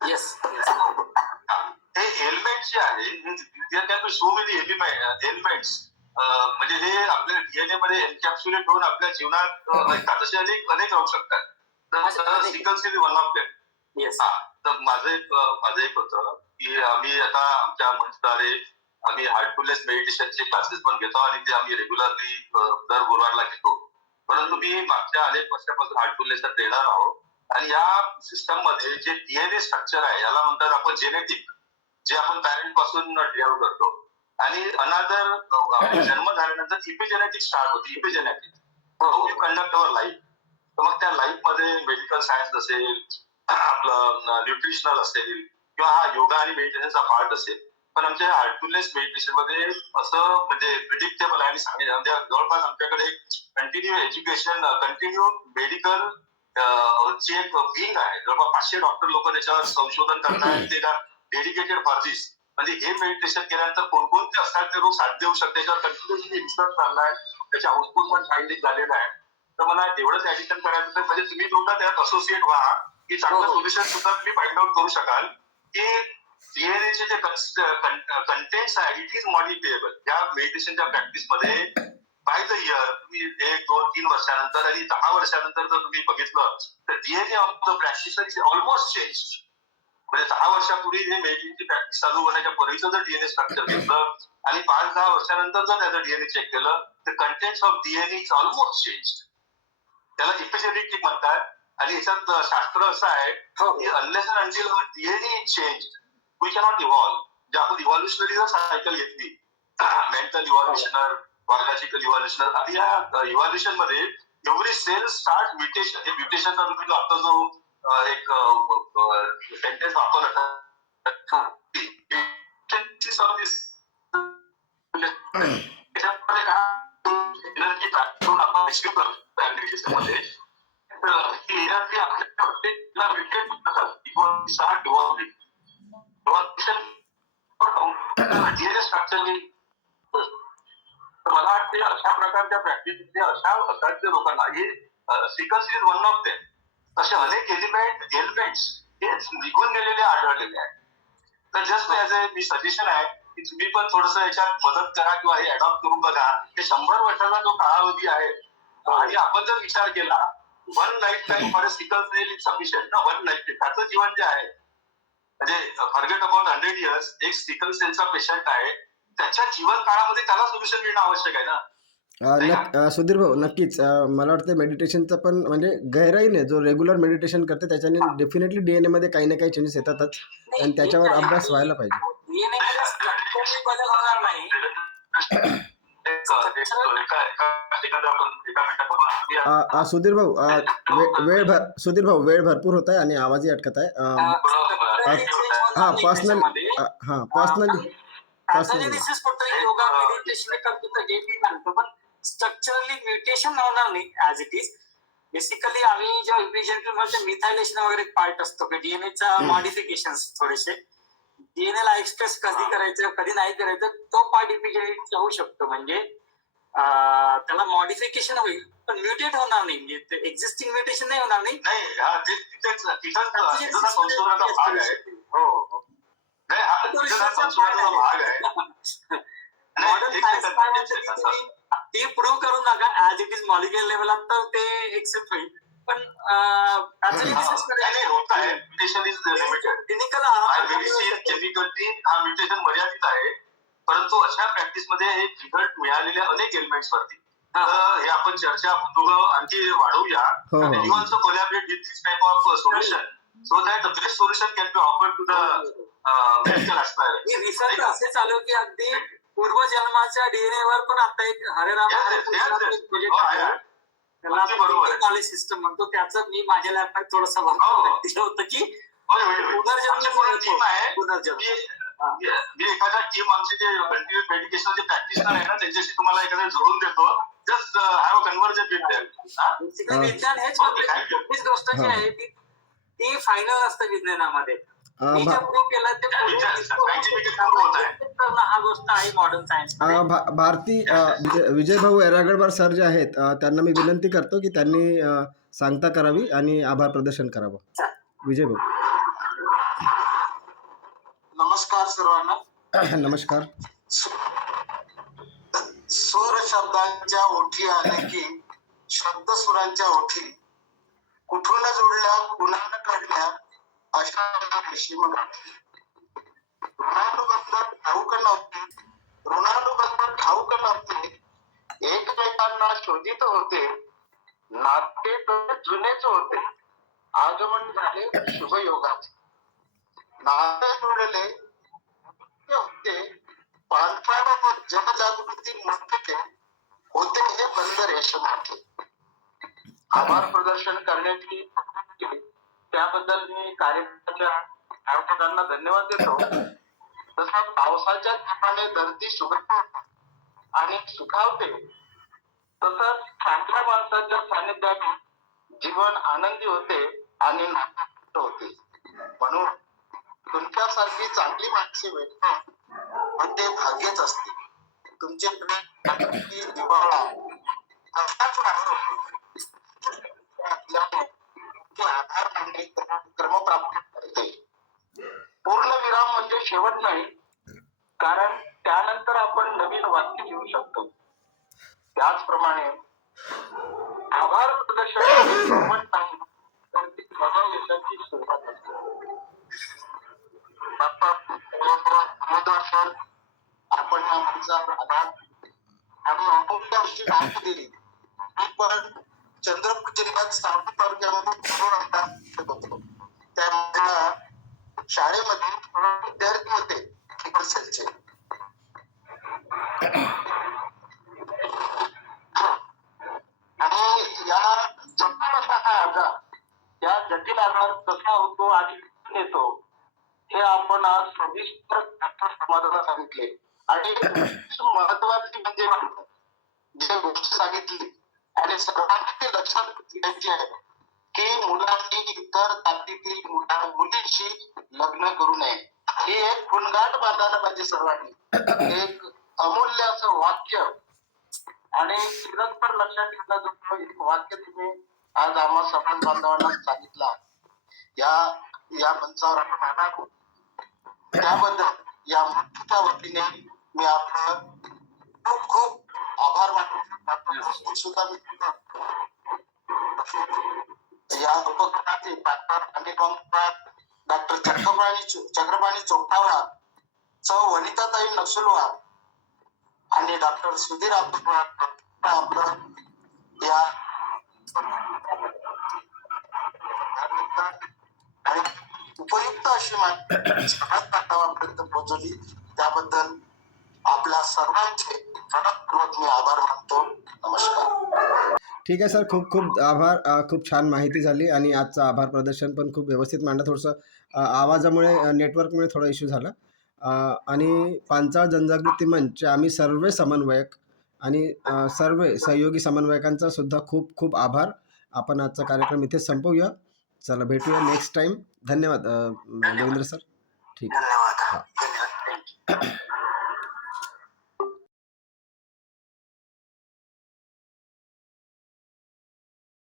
येस. हे एलिमेंट जे आहे सो मेनी एलिमेंट्स म्हणजे हे आपल्या डीएनए मध्ये एन्कॅप्सुलेट होऊन आपल्या जीवनात असतात. तसे अनेक राहू शकतात. तर sickle cell one of them. Yes. तर माझं एक होतं की आम्ही आता आमच्या मंचद्वारे आम्ही हार्टफुलनेस मेडिटेशनचे क्लासेस पण घेतो आणि ते आम्ही रेग्युलरली दर गुरुवारला घेतो. परंतु मी मागच्या अनेक वर्षापासून हार्टफुलनेसचा ट्रेनर आहोत आणि या सिस्टम मध्ये जे डीएनए स्ट्रक्चर आहे याला म्हणतात आपण जेनेटिक, जे आपण पॅरेंट पासून डिराईव्ह करतो. आणि अनादर जन्म झाल्यानंतर इपिजेनेटिक स्टार्ट होते. इपिजेनेटिक कंडक्ट अवर लाईफ. तर मग त्या लाईफ मध्ये मेडिकल सायन्स असेल, आपलं न्यूट्रिशनल असेल किंवा हा योगा आणि मेडिटेशनचा पार्ट असेल. पण आमच्या हार्टफुलनेस मेडिटेशन मध्ये असं म्हणजे प्रिडिक्टेबल आहे. आणि म्हणजे जवळपास आमच्याकडे कंटिन्यू एज्युकेशन, कंटिन्यू मेडिकल ची एक विंग आहे. जवळपास 500 डॉक्टर लोक त्याच्यावर संशोधन करतात. ते डेडिकेटेड फॉर दिस. म्हणजे हे मेडिटेशन केल्यानंतर कोणकोणते असतात ते रोग साध्य होऊ शकते त्याच्यावर कंटिन्युअसली रिसर्च चाललाय. त्याचे आउटपुट पण फाइंडिंग झालेलं आहे. तर मला एवढंच ऍडिशन करायचं होतं. म्हणजे तुम्ही सुद्धा त्यात असोसिएट व्हा की चांगलं सोल्युशन सुद्धा तुम्ही फाइंड आउट करू शकाल की डीएनएचे जे कंटेंट्स आहे इट इज मॉडिफिएबल. या मेडिटेशनच्या प्रॅक्टिस मध्ये बाय द इयर तुम्ही 1, 2, 3 वर्षानंतर आणि 10 वर्षानंतर जर तुम्ही बघितलं तर DNA of the practitioner is almost change. म्हणजे 10 वर्षापूर्वी हे मेडिटेशनची प्रॅक्टिस चालू होण्याच्या पूर्वीचं जर डीएनए स्ट्रक्चर घेतलं आणि 5-10 वर्षानंतर जर त्याचं डीएनए चेक केलं तर contents of DNA is almost change. त्याला इपिजेनेटिक म्हणतात. आणि याच्यात शास्त्र असं आहे की unless and until DNA is change we cannot evolve. म्हणजे आपण इव्हॉल्युशनरी जर सायकल घेतली, मेंटल इव्हॉल्युशनर, बायोलॉजिकल इव्हॉल्युशनर, आणि या इव्हॉल्युशन मध्ये एव्हरी सेल स्टार्ट म्युटेशन. हे म्युटेशनचा तुम्ही आता जो एक सेंटेन्स वापरला त्याच्यामध्ये मला वाटते अशा प्रकारच्या प्रॅक्टिस अशा असाध्य लोकांना हे sickle cell is one of them. असे अनेक एलिमेंट्स हे निघून गेलेले आढळलेले आहेत. तर जस्ट ऍज ए मी सजेशन आहे की तुम्ही पण थोडस याच्यात मदत करा किंवा हे अडॉप्ट करून बघा. हे 100 वर्षाचा जो कालावधी आहे आणि आपण जर विचार केला 1 life time for a sickle cell is sufficient ना. 1 लाईफ टाईम त्याचं जीवन जे आहे म्हणजे फॉरगेट अबाउट 100 इयर्स, एक सिकल सेलचा पेशंट आहे त्याच्या जीवन काळामध्ये त्याला सोल्युशन मिळणं आवश्यक आहे ना. सुधीर भाऊ नक्कीच मला वाटतं मेडिटेशनचं पण म्हणजे गहराईने जो रेग्युलर मेडिटेशन करते त्याच्याने डेफिनेटली DNA मध्ये काही ना काही चेंजेस येतातच आणि त्याच्यावर अभ्यास व्हायला पाहिजे. DNA मध्ये structurally बदल होणार नाही. सुधीर भाऊ सुधीर भाऊ वेळ भरपूर होत आहे आणि आवाजही अटकत आहे. पर्सनली Pathogenesis फक्त योगा मेडिटेशन करतो तर हे मी म्हणतो, पण स्ट्रक्चरली म्युटेशन होणार नाही ऍज इट इज. बेसिकली आम्ही जेव्हा इपिजेनेटिक मध्ये मिथायलेशन वगैरे पार्ट असतो की डीएनएचा मॉडिफिकेशन थोडेसे डीएनए ला एक्सप्रेस कधी करायचं कधी नाही करायचं तो पार्ट इपिजेनेटिक होऊ शकतो. म्हणजे त्याला मॉडिफिकेशन होईल पण म्युटेट होणार नाही. म्हणजे एक्झिस्टिंग म्युटेशन नाही होणार नाही. नाही हा तिथेच संशोधनाचा भाग आहे. हो नाही हा तिथेच संशोधनाचा भाग आहे. मॉडर्न सायन्स काय म्हणतं की तुम्ही ते प्रूव्ह करून दाखवा ऍज इट इज मॉलिक्युलर लेवलला तर ते एक्सेप्ट होईल. पण होत आहे mutation is limited. Clinical chemically हा म्युटेशन मर्यादित आहे, परंतु अशा प्रॅक्टिस मध्ये हे रिझल्ट मिळालेल्या अनेक एलिमेंट्स वरती हे आपण चर्चा आपण दोघं आणखी वाढवूया. You also collaborate with this type of solution so that the best solution can be offered to the medical aspirants. Research असे चालू की अगदी पूर्वजन्माच्या डीएनए वर पण आता एक हरेराम नॉलेज सिस्टम म्हणतो त्याचं मी माझ्या लॅबमध्ये थोडंसं दिलं होतं की पुनर्जन्म. मी एखाद्या टीम आमची जे कंटिन्युअस मेडिकेशनचे प्रॅक्टिशनर आहे ना त्यांच्याशी तुम्हाला एखाद्या जोडून देतो. Just have a conversion with them. विज्ञान हेच कुठलीच गोष्ट जी आहे ती फायनल असतं विज्ञानामध्ये. हा गोष्ट आहे मॉडर्न सायन्स. भारती विजय भाऊ एरागडवार सर जे आहेत त्यांना मी विनंती करतो की त्यांनी सांगता करावी आणि आभार प्रदर्शन करावं. विजय भाऊ. नमस्कार सर्वांना. नमस्कार. सूर शब्दांच्या ओठी आले की शब्द सुरांच्या ओठी कुठून जोडल्या कुणाला काढल्या अशा ऋणानुबंध ठाऊक नव्हते एकमेकांना शोधित होते नाते तर जुनेच होते आगमन झाले शुभयोगाचे नाते जोडले होते पालकाला जनजागृती मोठे होते हे बंद रेशमाचे. आभार प्रदर्शन करण्याची त्याबद्दल मी कार्यक्रमाच्या आयोजकांना धन्यवाद देतो. जसा पावसाच्या ठिकाणी धरती सुगंध आणि सुखावते तसंच चांगल्या माणसाच्या सानिध्यात जीवन आनंदी होते आणि नाते होते. म्हणून तुमच्यासारखी चांगली माणसे भेटणं म्हणजे भाग्यच असते. तुमचे जिव्हाळा आधार मानणे क्रमप्राप्त करते. पूर्णविराम म्हणजे शेवट नाही, कारण त्यानंतर आपण नवीन वाक्य घेऊ शकतो. त्याचप्रमाणे आभार प्रदर्शन शेवट नाही तर ती माझ्या यशाची सुरुवात असते. आपण या माणसावर आधार आणि अमूल्य अशी माहिती दिली. मी पण चंद्रपूर जिल्ह्यात सावली तालुक्यामध्ये होतो. त्यामध्ये शाळेमध्ये विद्यार्थी होते सेलचे. आणि या जटिल असा हा आजार या जटिल आजार कसा होतो आणि येतो हे आपण आज सविस्तर समाजाला सांगितले. आणि महत्वाची म्हणजे जी गोष्ट सांगितली आणि सर्वांनी लक्षात घ्यायची आहे की मुलांनी इतर जातीतील मुलींशी लग्न करू नये. ही एक खुणगाठ बांधायला पाहिजे सर्वांनी. एक अमूल्य असं वाक्य आणि निरंतर लक्षात ठेवण्याचं वाक्य तुम्ही आज आम्हा समाज बांधवांना सांगितला. या मंचावर आपण आला त्याबद्दल या मंचाच्या वतीने मी आपलं खूप खूप आभार मानतो. सुद्धा मी या उपक्रमाचे डॉक्टर चक्रपाणी चोपटावार, सौ वनिताताई नक्षलवार आणि डॉक्टर सुधीर आपलं या आणि उपयुक्त अशी माहिती सगळ्यात मानवापर्यंत पोहोचवली त्याबद्दल आपल्या सर्वांचे मनपूर्वक मी आभार मानतो. नमस्कार. ठीक आहे सर, खूप खूप आभार. खूप छान माहिती झाली आणि आजचं आभार प्रदर्शन पण खूप व्यवस्थित मांडलं. थोडंसं आवाजामुळे नेटवर्कमुळे थोडा इश्यू झाला. आणि पांचाळ जनजागृती मंचचे आम्ही सर्व समन्वयक आणि सर्व सहयोगी समन्वयकांचा सुद्धा खूप खूप आभार. आपण आजचा कार्यक्रम इथे संपवूया. चला, भेटूया नेक्स्ट टाईम. धन्यवाद देवेंद्र सर. ठीक आहे. धन्यवाद. हा. धन्यवाद.